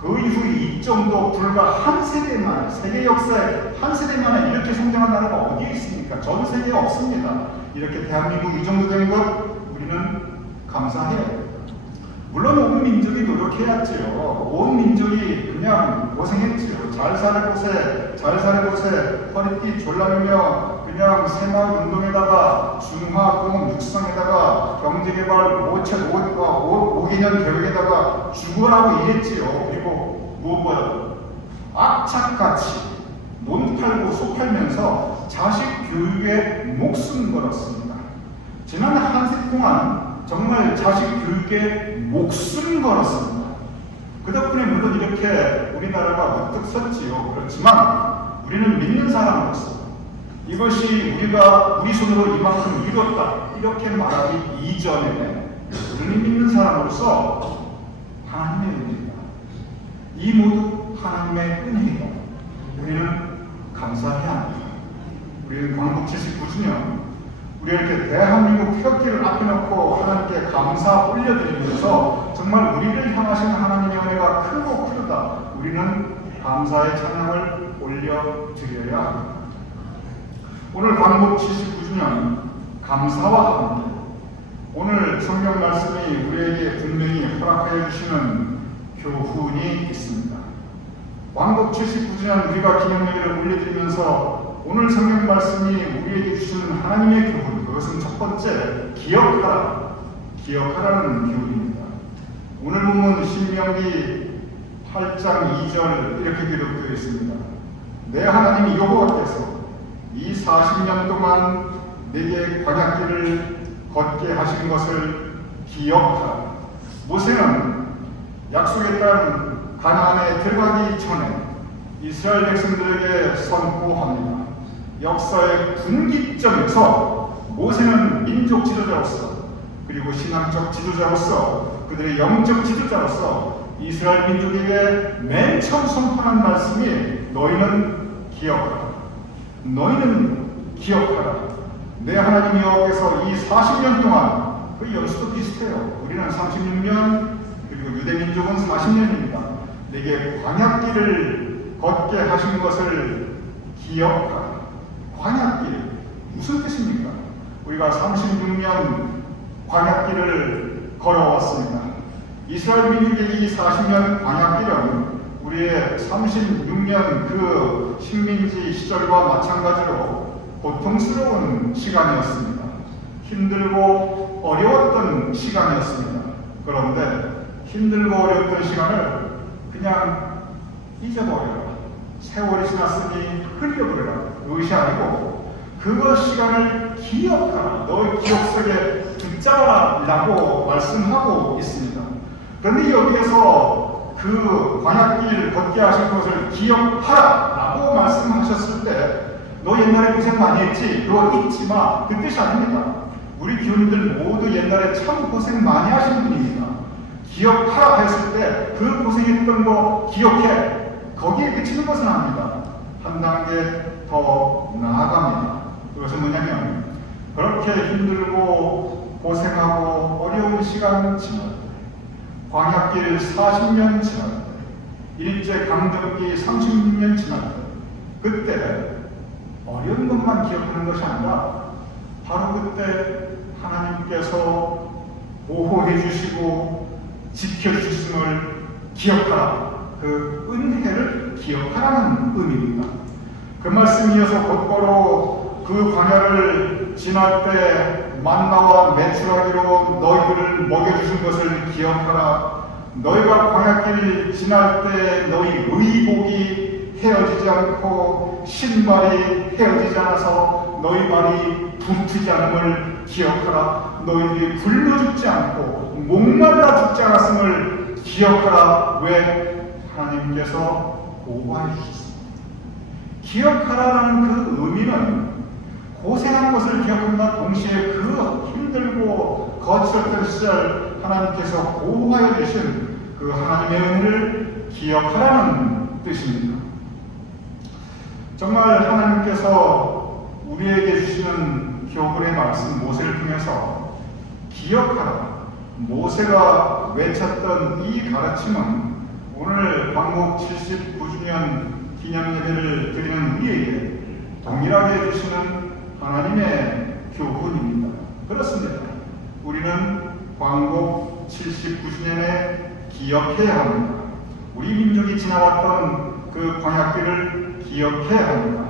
그 이후 이 정도 불과 한 세대 만에, 세계 역사에 한 세대 만에 이렇게 성장한 나라가 어디에 있습니까? 전 세계에 없습니다. 이렇게 대한민국 이 정도 된 것 우리는 감사해야 됩니다. 물론 온 민족이 노력해야지요. 온 민족이 그냥 고생했지요. 잘 사는 곳에 허리띠 졸라매며 그냥 새마을 운동에다가 중화공 육성에다가 경제개발 5개년 계획에다가 죽어라고 일했지요. 그리고 무엇보다 악착같이 돈 팔고 소 팔면서 자식 교육에 목숨 걸었습니다. 지난 한 세 동안 정말 자식 교육에 목숨 걸었습니다. 그 덕분에 물론 이렇게 우리나라가 우뚝 섰지요. 그렇지만 우리는 믿는 사람으로서 이것이 우리 손으로 이만큼 이뤘다 이렇게 말하기 이전에 우리는 믿는 사람으로서 하나님의 은혜입니다. 이 모두 하나님의 은혜이다. 우리는 감사해야 합니다. 우리는 광복 79주년 우리 이렇게 대한민국 태극기를 앞에 놓고 하나님께 감사 올려드리면서 정말 우리를 향하신 하나님의 은혜가 크고 크다. 우리는 감사의 찬양을 올려드려야 합니다. 오늘 광복 79주년 감사와 함께 오늘 성경 말씀이 우리에게 분명히 허락하여 주시는 교훈이 있습니다. 광복 79주년 우리가 기념일을 올려드리면서 오늘 성경 말씀이 우리에게 주시는 하나님의 교훈, 그것은 첫 번째 기억하라는 교훈입니다. 오늘 본문 신명기 8장 2절 이렇게 기록되어 있습니다. 내 하나님 여호와께서 이 40년 동안 내게 광야길을 걷게 하신 것을 기억하라. 모세는 약속의 땅 가나안에 들어가기 전에 이스라엘 백성들에게 선포합니다. 역사의 분기점에서 모세는 민족 지도자로서 그리고 신앙적 지도자로서 그들의 영적 지도자로서 이스라엘 민족에게 맨 처음 선포한 말씀이 너희는 기억하라. 너희는 기억하라. 내 하나님 여호와께서 이 40년 동안 그 연수도 비슷해요. 우리는 36년 그리고 유대민족은 40년입니다. 내게 광야길을 걷게 하신 것을 기억하라. 광야길 무슨 뜻입니까? 우리가 36년 광야길을 걸어왔습니다. 이스라엘 민족의 이 40년 광야길은 우리의 36년 그 식민지 시절과 마찬가지로 고통스러운 시간이었습니다. 힘들고 어려웠던 시간이었습니다. 그런데 힘들고 어려웠던 시간을 그냥 잊어버려라. 세월이 지났으니 흘려버려라. 그것이 아니고 그 시간을 기억하라. 너의 기억 속에 붙잡아라 라고 말씀하고 있습니다. 그런데 여기에서 그 광야길 걷게 하신 것을 기억하라 라고 말씀하셨을 때 너 옛날에 고생 많이 했지? 그거 잊지 마. 그 뜻이 아닙니다. 우리 교인들 모두 옛날에 참 고생 많이 하신 분입니다. 기억하라 했을 때 그 고생했던 거 기억해. 거기에 그치는 것은 아닙니다. 한 단계 더 나아갑니다. 그것은 뭐냐면 그렇게 힘들고 고생하고 어려운 시간 지날 때 광야길 40년 지날 때 일제 강점기 36년 지날 때 그때 어려운 것만 기억하는 것이 아니라 바로 그때 하나님께서 보호해 주시고 지켜주심을 기억하라. 그 은혜를 기억하라는 의미입니다. 그 말씀 이어서 곧바로 그 광야를 지날 때 만나와 메추라기로 너희들을 먹여주신 것을 기억하라. 너희가 광야길 지날 때 너희 의복이 헤어지지 않고 신발이 헤어지지 않아서 너희 발이 붓지 않음을 기억하라. 너희들이 굶어 죽지 않고 목말라 죽지 않았음을 기억하라. 왜? 하나님께서 보호해 주셨습니다. 기억하라라는 그 의미는 고생한 것을 기억한다 동시에 그 힘들고 거칠었던 시절 하나님께서 보호하여 주신 그 하나님의 은혜를 기억하라는 뜻입니다. 정말 하나님께서 우리에게 주시는 교훈의 말씀 모세를 통해서 기억하라. 모세가 외쳤던 이 가르침은 오늘 광복 79주년 기념예배를 드리는 우리에게 동일하게 주시는 하나님의 교훈입니다. 그렇습니다. 우리는 광복 79주년에 기억해야 합니다. 우리 민족이 지나왔던 그 광야길을 기억해야 합니다.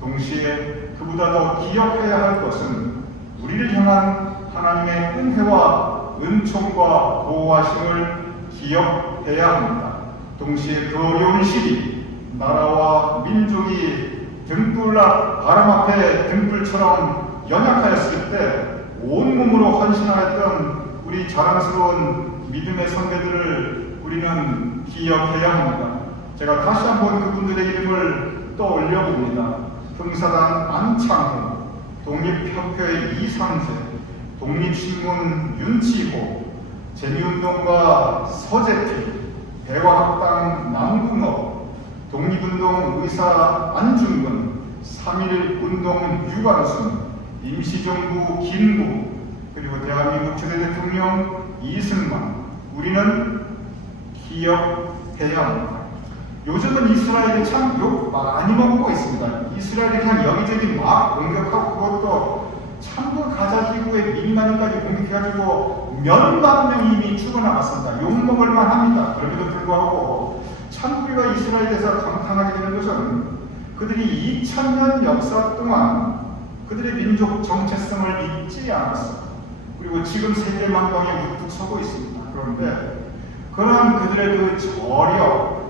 동시에 그보다 더 기억해야 할 것은 우리를 향한 하나님의 은혜와 은총과 보호하심을 기억해야 합니다. 동시에 그 어려운 시기 나라와 민족이 바람 앞에 등불처럼 연약하였을 때 온몸으로 헌신하였던 우리 자랑스러운 믿음의 선배들을 우리는 기억해야 합니다. 제가 다시 한번 그분들의 이름을 떠올려 봅니다. 흥사단 안창호, 독립협회 이상재, 독립신문 윤치호, 재미운동가 서재필, 대화학당 남궁업, 독립운동 의사 안중근, 3.1운동 유관순, 임시정부 김구, 그리고 대한민국 최대 대통령 이승만, 우리는 기억해야 합니다. 요즘은 이스라엘이 참 욕 많이 먹고 있습니다. 이스라엘이 그냥 여기저기 막 공격하고 그것도 참 그 가자 지구의 민간인까지 공격해가지고 몇만 명이 이미 죽어나갔습니다. 욕 먹을만 합니다. 그럼에도 불구하고 참 우리가 이스라엘에서 감탄하게 되는 것은 그들이 2000년 역사 동안 그들의 민족 정체성을 잊지 않았습니다. 그리고 지금 세계 만방에 우뚝 서고 있습니다. 그런데 그러한 그들의 그 저력,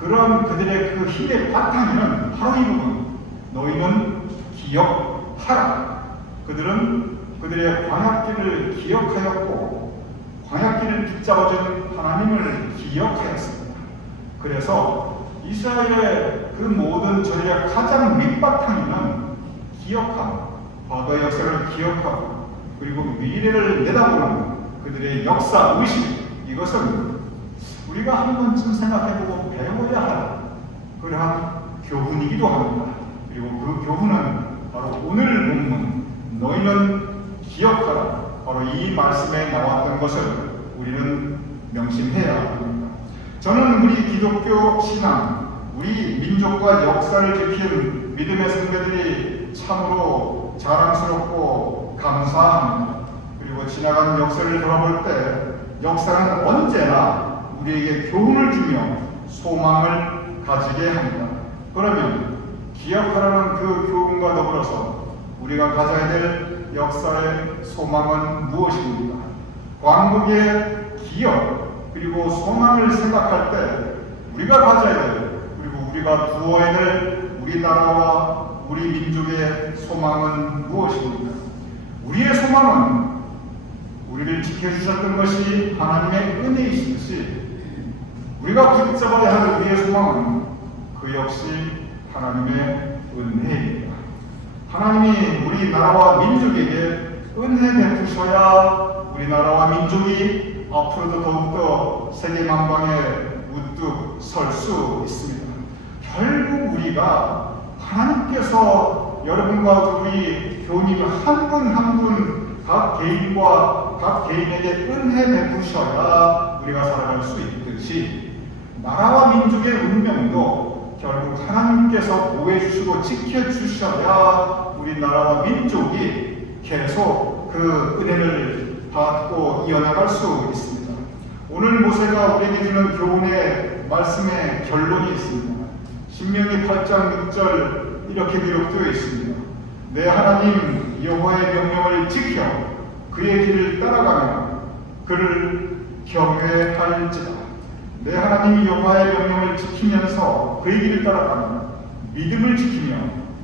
그런 그들의 그 힘의 바탕에는 바로 이 부분, 너희는 기억하라. 그들은 그들의 광야길을 기억하였고 광야길을 붙잡아준 하나님을 기억하였습니다. 그래서 이스라엘의 그 모든 전략 가장 밑바탕에는 기억함, 과거의 역사를 기억하고 그리고 미래를 내다보는 그들의 역사 의식, 이것은 우리가 한 번쯤 생각해보고 배워야 할 그러한 교훈이기도 합니다. 그리고 그 교훈은 바로 오늘 본문 너희는 기억하라, 바로 이 말씀에 나왔던 것을 우리는 명심해야 합니다. 저는 우리 기독교 신앙, 우리 민족과 역사를 지킨 믿음의 선배들이 참으로 자랑스럽고 감사합니다. 그리고 지나간 역사를 돌아볼 때 역사는 언제나 우리에게 교훈을 주며 소망을 가지게 합니다. 그러면 기억하라는 그 교훈과 더불어서 우리가 가져야 될 역사의 소망은 무엇입니까? 광복의 기억 그리고 소망을 생각할 때 우리가 가져야 될 그리고 우리가 두어야 될 우리나라와 우리 민족의 소망은 무엇입니까? 우리의 소망은 우리를 지켜주셨던 것이 하나님의 은혜이시듯이 우리가 붙잡아야 할 우리의 소망은 그 역시 하나님의 은혜입니다. 하나님이 우리나라와 민족에게 은혜 베푸셔야 우리나라와 민족이 앞으로도 더욱더 세계만방에 우뚝 설 수 있습니다. 결국 우리가 하나님께서 여러분과 우리 교우님 한 분 한 분 각 개인과 각 개인에게 은혜 베푸셔야 우리가 살아갈 수 있듯이 나라와 민족의 운명도 결국 하나님께서 보호해주시고 지켜주셔야 우리나라와 민족이 계속 그 은혜를 받고 이어나갈 수 있습니다. 오늘 모세가 우리에게 주는 교훈의 말씀의 결론이 있습니다. 신명기 8장 6절 이렇게 기록되어 있습니다. 내 하나님 여호와의 명령을 지켜 그의 길을 따라가며 그를 경외할지다. 내 하나님 여호와의 명령을 지키면서 그의 길을 따라가며 믿음을 지키며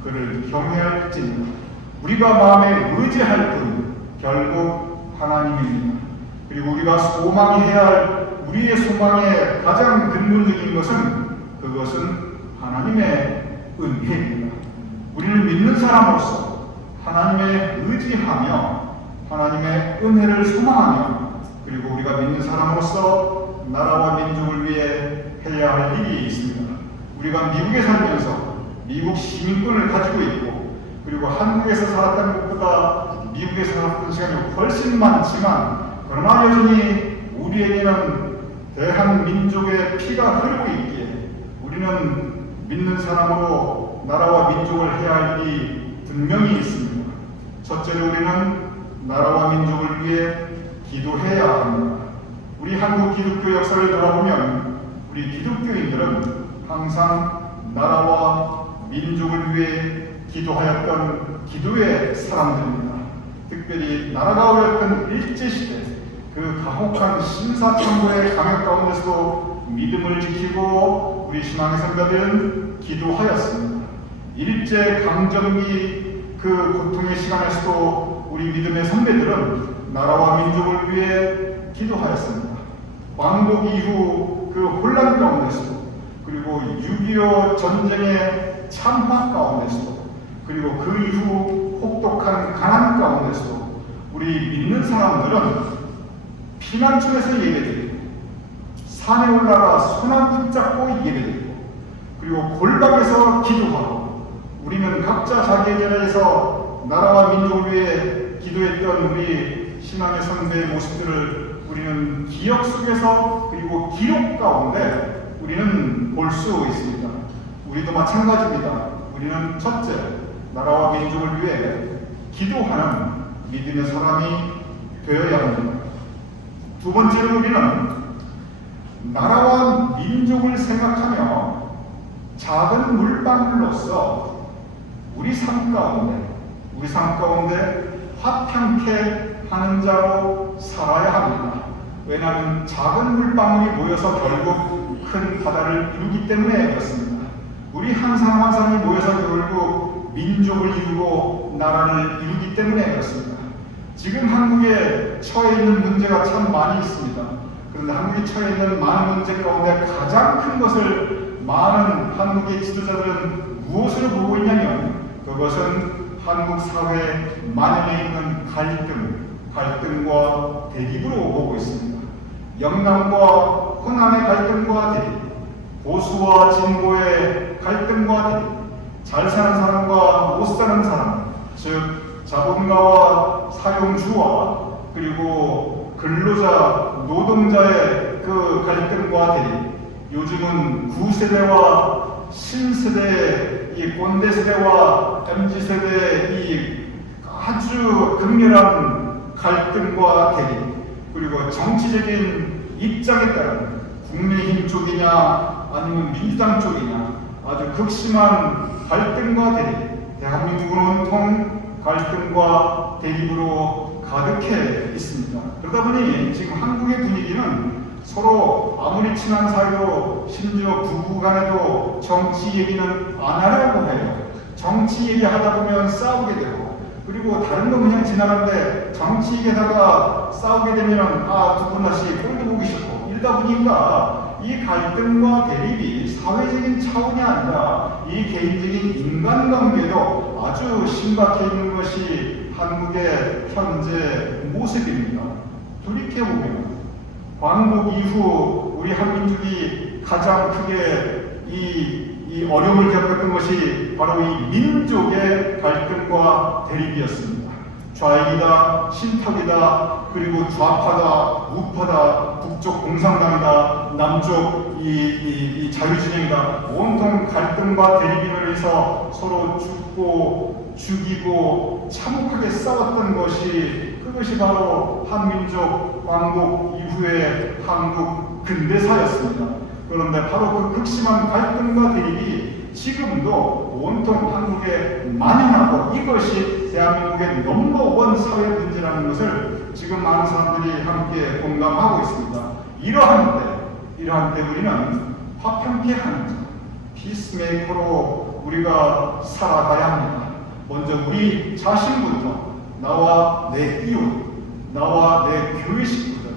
그를 경외할지니라. 우리가 마음에 의지할 분 결국 하나님입니다. 그리고 우리가 소망해야 할 우리의 소망의 가장 근본적인 것은 그것은 하나님의 은혜입니다. 우리를 믿는 사람으로서 하나님의 의지하며 하나님의 은혜를 소망하며 그리고 우리가 믿는 사람으로서 나라와 민족을 위해 해야 할 일이 있습니다. 우리가 미국에 살면서 미국 시민권을 가지고 있고 그리고 한국에서 살았던 것보다 미국에서 살았던 시간이 훨씬 많지만 그러나 여전히 우리에게는 대한민족의 피가 흐르고 있기에 우리는 믿는 사람으로 나라와 민족을 해야 할 일이 분명히 있습니다. 첫째로 우리는 나라와 민족을 위해 기도해야 합니다. 우리 한국 기독교 역사를 돌아보면 우리 기독교인들은 항상 나라와 민족을 위해 기도하였던 기도의 사람들입니다. 특별히 나라가 어려웠던 일제시대 그 가혹한 신사참고의 강역 가운데서도 믿음을 지키고 우리 신앙의 선배들은 기도하였습니다. 일제 강점기 그 고통의 시간에서도 우리 믿음의 선배들은 나라와 민족을 위해 기도하였습니다. 광복 이후 그 혼란 가운데서도 그리고 6.25 전쟁의 참화 가운데서도 그리고 그 이후 혹독한 가난 가운데서도 우리 믿는 사람들은 피난처에서 예배드리고 산에 올라가 손안 붙잡고 예배드리고 그리고 골방에서 기도하고 우리는 각자 자기의 자리에서 나라와 민족을 위해 기도했던 우리 신앙의 선배의 모습들을 우리는 기억 속에서 그리고 기록 가운데 우리는 볼 수 있습니다. 우리도 마찬가지입니다. 우리는 첫째, 나라와 민족을 위해 기도하는 믿음의 사람이 되어야 합니다. 두 번째로 우리는 나라와 민족을 생각하며 작은 물방울로서 우리 삶 가운데 화평케 하는 자로 살아야 합니다. 왜냐하면 작은 물방울이 모여서 결국 큰 바다를 이루기 때문에 그렇습니다. 우리 한 사람 한 사람이 모여서 결국 민족을 이루고 나라를 이루기 때문에 그렇습니다. 지금 한국에 처해 있는 문제가 참 많이 있습니다. 그런데 한국에 처해 있는 많은 문제 가운데 가장 큰 것을 많은 한국의 지도자들은 무엇으로 보고 있냐면 그것은 한국 사회에 만연해 있는 갈등과 대립으로 보고 있습니다. 영남과 호남의 갈등과 대립, 보수와 진보의 갈등과 대립, 잘 사는 사람과 못 사는 사람, 즉 자본가와 사용주와 그리고 근로자, 노동자의 그 갈등과 대립, 요즘은 구세대와 신세대, 이 꼰대 세대와 MZ세대의 이 아주 극렬한 갈등과 대립, 그리고 정치적인 입장에 따른 국민의힘 쪽이냐 아니면 민주당 쪽이냐 아주 극심한 갈등과 대립, 대한민국은 온통 갈등과 대립으로 가득해 있습니다. 그러다 보니 지금 한국의 분위기는 서로 아무리 친한 사이도 심지어 부부 간에도 정치 얘기는 안 하려고 해요. 정치 얘기하다 보면 싸우게 되고, 그리고 다른 건 그냥 지나가는데 정치 얘기하다가 싸우게 되면 두 분 다시 꼴도 보기 싫고, 이러다 보니까 이 갈등과 대립이 사회적인 차원이 아니라 이 개인적인 인간관계도 아주 심각해 있는 것이 한국의 현재 모습입니다. 돌이켜보면 광복 이후 우리 한민족이 가장 크게 이 어려움을 겪었던 것이 바로 이 민족의 갈등과 대립이었습니다. 좌익이다, 신탁이다, 그리고 좌파다, 우파다, 북쪽 공산당이다, 남쪽 이 자유진영이다, 온통 갈등과 대립으로 해서 서로 죽고 죽이고 참혹하게 싸웠던 것이 그것이 바로 한민족 광복 이후의 한국 근대사였습니다. 그런데 바로 그 극심한 갈등과 대립이 지금도 온통 한국에 만연하고 이것이 대한민국의 넘버원 사회 문제라는 것을 지금 많은 사람들이 함께 공감하고 있습니다. 이러한 때 우리는 화평케 하는 자, 피스메이커로 우리가 살아가야 합니다. 먼저 우리 자신부터 나와 내 이웃, 나와 내 교회 식구들,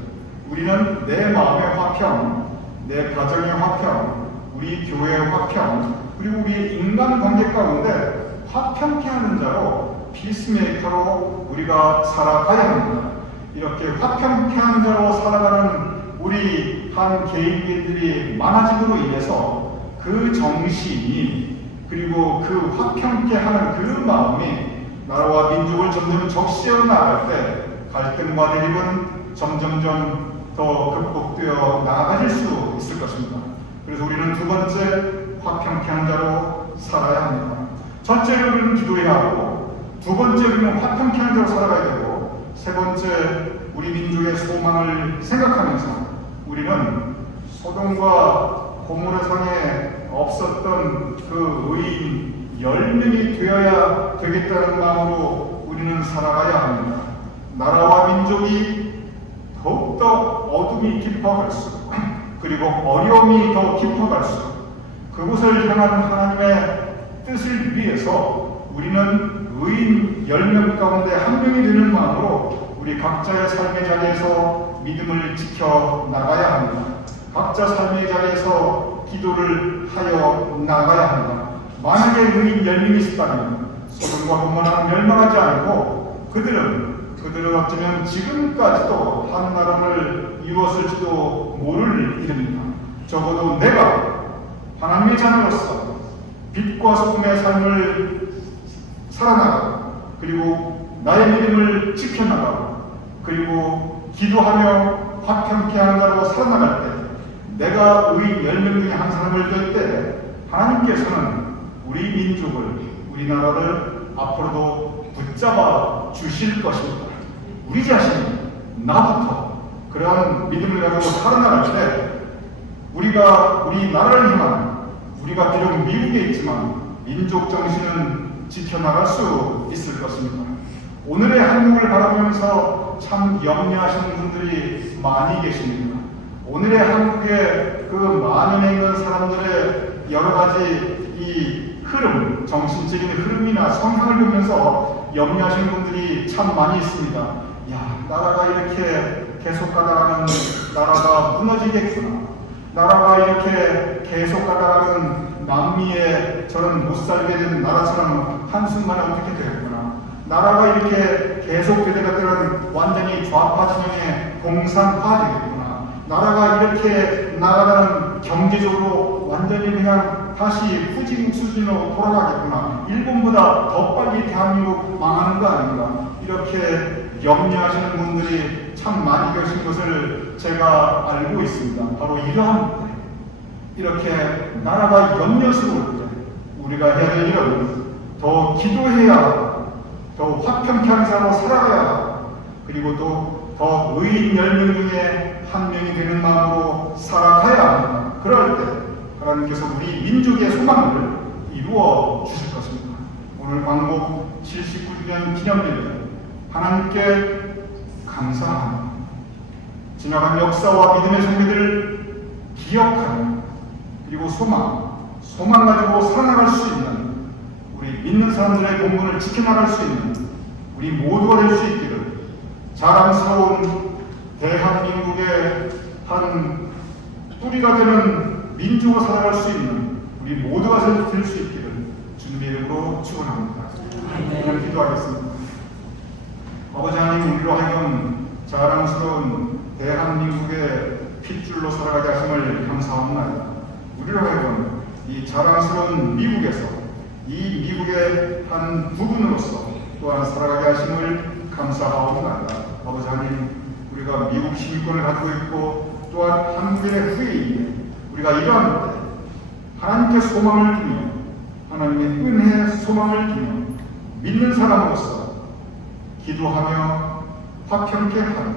우리는 내 마음의 화평, 내 가정의 화평, 우리 교회의 화평, 그리고 우리의 인간관계 가운데 화평케 하는 자로 피스메이커로 우리가 살아가야 합니다. 이렇게 화평케 하는 자로 살아가는 우리 한 개인들이 많아짐으로 인해서 그 정신이 그리고 그 화평케 하는 그 마음이 나라와 민족을 점점 적시어 나갈 때 갈등과 대립은 점점점 더 극복되어 나아질 수 있을 것입니다. 그래서 우리는 두 번째 화평케 한 자로 살아야 합니다. 첫째로 우리는 기도해야 하고, 두 번째 우리는 화평케 한 자로 살아가야 되고, 세 번째 우리 민족의 소망을 생각하면서 우리는 소돔과 고모라 성에 없었던 그 의인 10명이 되어야 되겠다는 마음으로 우리는 살아가야 합니다. 나라와 민족이 더욱더 어둠이 깊어갈수록, 그리고 어려움이 더 깊어갈수록 그곳을 향한 하나님의 뜻을 위해서 우리는 의인 10명 가운데 한 명이 되는 마음으로 우리 각자의 삶의 자리에서 믿음을 지켜 나가야 합니다. 각자 삶의 자리에서 기도를 하여 나가야 합니다. 만약에 의인 10명이 있었다면 소돔과 고모라는 멸망하지 않고 그들은 어쩌면 지금까지도 한 나라를 이루었을지도 모를 일입니다. 적어도 내가 하나님의 자녀로서 빛과 소금의 삶을 살아나가고, 그리고 나의 믿음을 지켜나가고, 그리고 기도하며 화평케 하는 자로 살아나갈 때, 내가 의인 10명 중에 한 사람을 될 때 하나님께서는 우리 민족을, 우리나라를 앞으로도 붙잡아 주실 것입니다. 우리 자신이, 나부터 그러한 믿음을 가지고 살아나갈 때 우리가 우리 나라를 향한, 우리가 비록 미국에 있지만 민족 정신은 지켜나갈 수 있을 것입니다. 오늘의 한국을 바라보면서 참 염려하시는 분들이 많이 계십니다. 오늘의 한국에 그 만연해 있는 사람들의 여러 가지 이 흐름, 정신적인 흐름이나 성향을 보면서 염려하시는 분들이 참 많이 있습니다. 야, 나라가 이렇게 계속 가다가는 나라가 무너지겠구나. 나라가 이렇게 계속 가다가는 남미에 저는 못 살게 된 나라처럼 한순간에 어떻게 되겠구나. 나라가 이렇게 계속 되다가 때는 완전히 좌파 진영에 공산화되겠구나. 나라가 이렇게 나가다는 경제적으로 완전히 그냥 다시 후진 수준으로 돌아가겠구나. 일본보다 더 빨리 대한민국 망하는 거 아닌가. 이렇게 염려하시는 분들이 참 많이 계신 것을 제가 알고 있습니다. 바로 이러한 때, 이렇게 나라가 염려스러울 때 우리가 해야 될 일은 더 기도해야 하고, 더 화평케 하는 사람으로 살아가야 하고, 그리고 또 더 의인 10명 중에 한 명이 되는 마음으로 살아가야 합니다. 그럴 때 하나님께서 우리 민족의 소망을 이루어 주실 것입니다. 오늘 광복 79주년 기념일에 하나님께 감사합니다. 지나간 역사와 믿음의 성리들을 기억하는, 그리고 소망 가지고 살아나갈 수 있는, 우리 믿는 사람들의 본분을 지켜나갈 수 있는 우리 모두가 될 수 있기를, 자랑스러운 대한민국의 한 뿌리가 되는 민족으로 살아갈 수 있는 우리 모두가 될 수 있기를 주님의 이름으로 축원합니다. 오늘 기도하겠습니다. 아버지 하나님, 우리로 하여금 자랑스러운 대한민국의 핏줄로 살아가게 하심을 감사합니다. 우리로 하여금 이 자랑스러운 미국에서 이 미국의 한 부분으로서 또한 살아가게 하심을 감사하옵나이다. 아버지 하나님, 우리가 미국 시민권을 가지고 있고 또한 한국의 후예인데 우리가 이러한 때 하나님께 소망을 두며, 하나님의 은혜의 소망을 두며 믿는 사람으로서 기도하며 화평케 하는,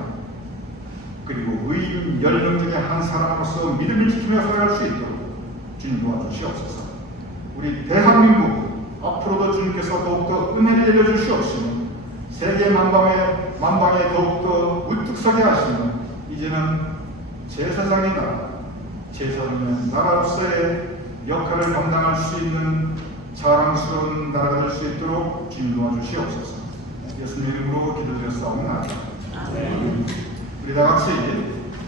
그리고 의인 10명 중에 한 사람으로서 믿음을 지키며 살아갈 수 있도록 주님 도와주시옵소서. 우리 대한민국 앞으로도 주님께서 더욱더 은혜를 내려주시옵시며 세계 만방에 더욱더 우뚝 서게 하시며 이제는 제사장의 나라로서의 역할을 감당할 수 있는 자랑스러운 나라가 될 수 있도록 주님 도와주시옵소서. 예수님 이름으로 기도드렸사옵나이다. 우리 다 같이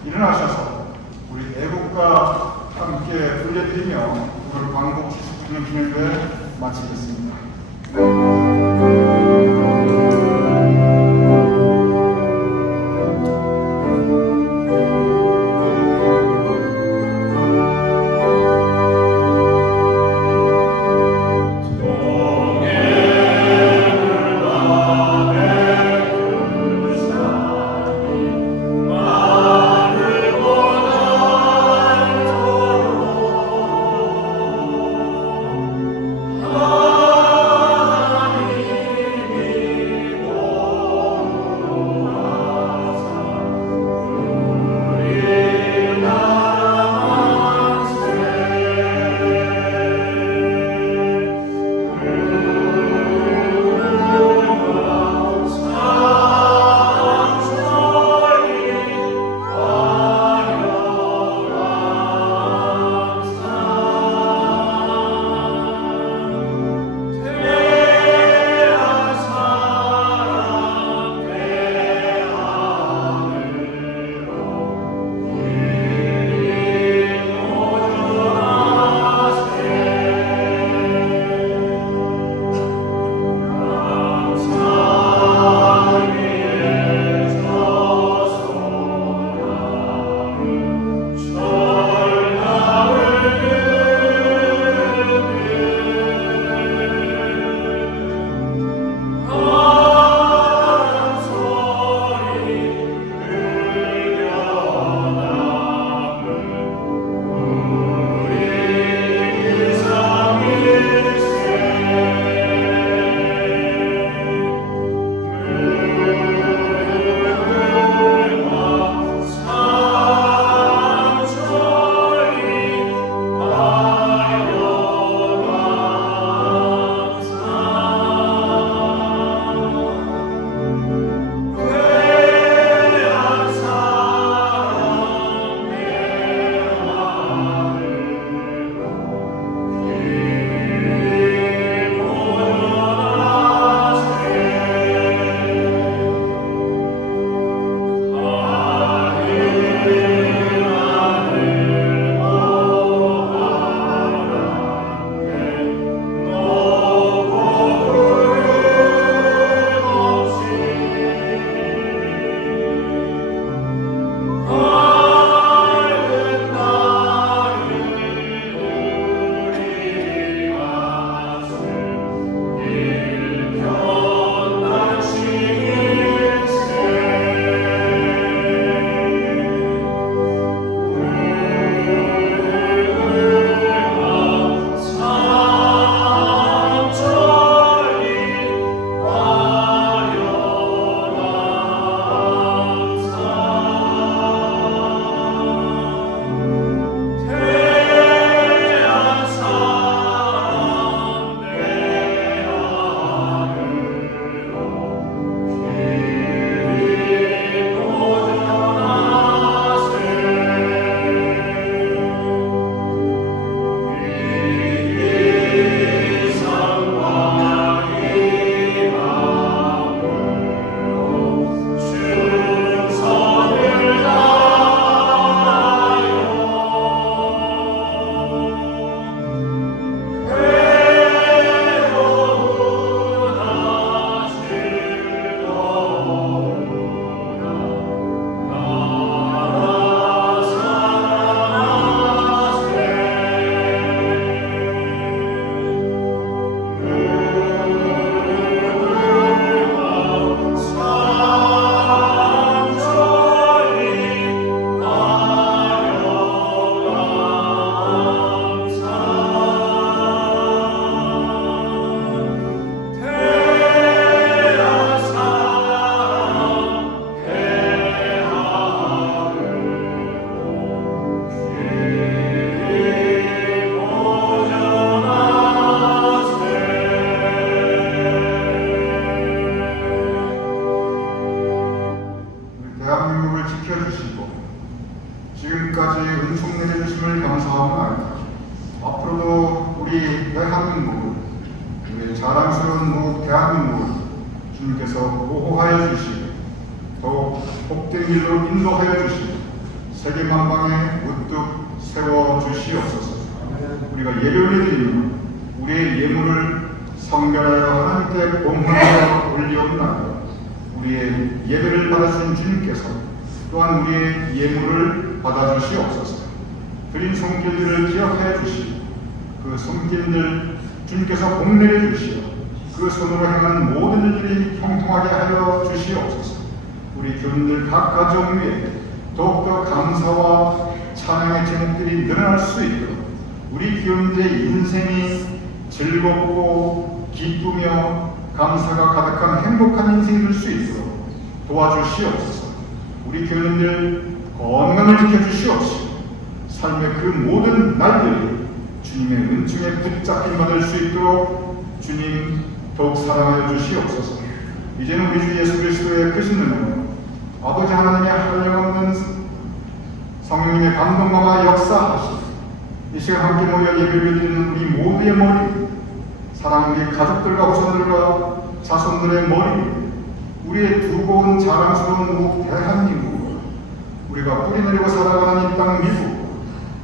일어나셔서 우리 애국가 함께 올려드리며 오늘 광복 79주년 기념회를 마치겠습니다. Oh 대한민국을, 우리의 자랑스러운 대한민국을 주님께서 보호하여 주시고 더욱 복된 길로 인도하여 주시고 세계 만방에 우뚝 세워 주시옵소서. 우리가 예배를 드리며 우리의 예물을 성결하여 하나님께 봉헌하여 올리옵나이다. 우리의 예배를 받으신 주님께서 또한 우리의 예물을 받아주시옵소서. 드린 손길들을 기억하여 주시고 그 손길들 주님께서 복내려 주시어 그 손으로 행한 모든 일들이 형통하게 하여 주시옵소서. 우리 교인들 각 가정 위에 더욱더 감사와 찬양의 제목들이 늘어날 수 있도록 우리 교인들의 인생이 즐겁고 기쁘며 감사가 가득한 행복한 인생이 될 수 있도록 도와주시옵소서. 우리 교인들 건강을 지켜주시옵시고 삶의 그 모든 날들이 주님의 은총에 붙잡힌 받을 수 있도록 주님 더욱 사랑하여 주시옵소서. 이제는 우리 주 예수 그리스도의 크신 은혜로 아버지 하나님의 한량없는 성령님의 감동과 역사하시고 이 시간 함께 모여 예배를 드리는 우리 모두의 머리, 사랑하는 가족들과 후손들과 자손들의 머리, 우리의 두고 온 자랑스러운 대한민국, 우리가 뿌리내리고 살아가는 이 땅 미국,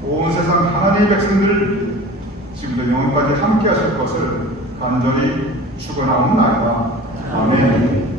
온 세상 하나님의 백성들 지금도 영원까지 함께 하실 것을 간절히 축원하옵나이다. 아멘.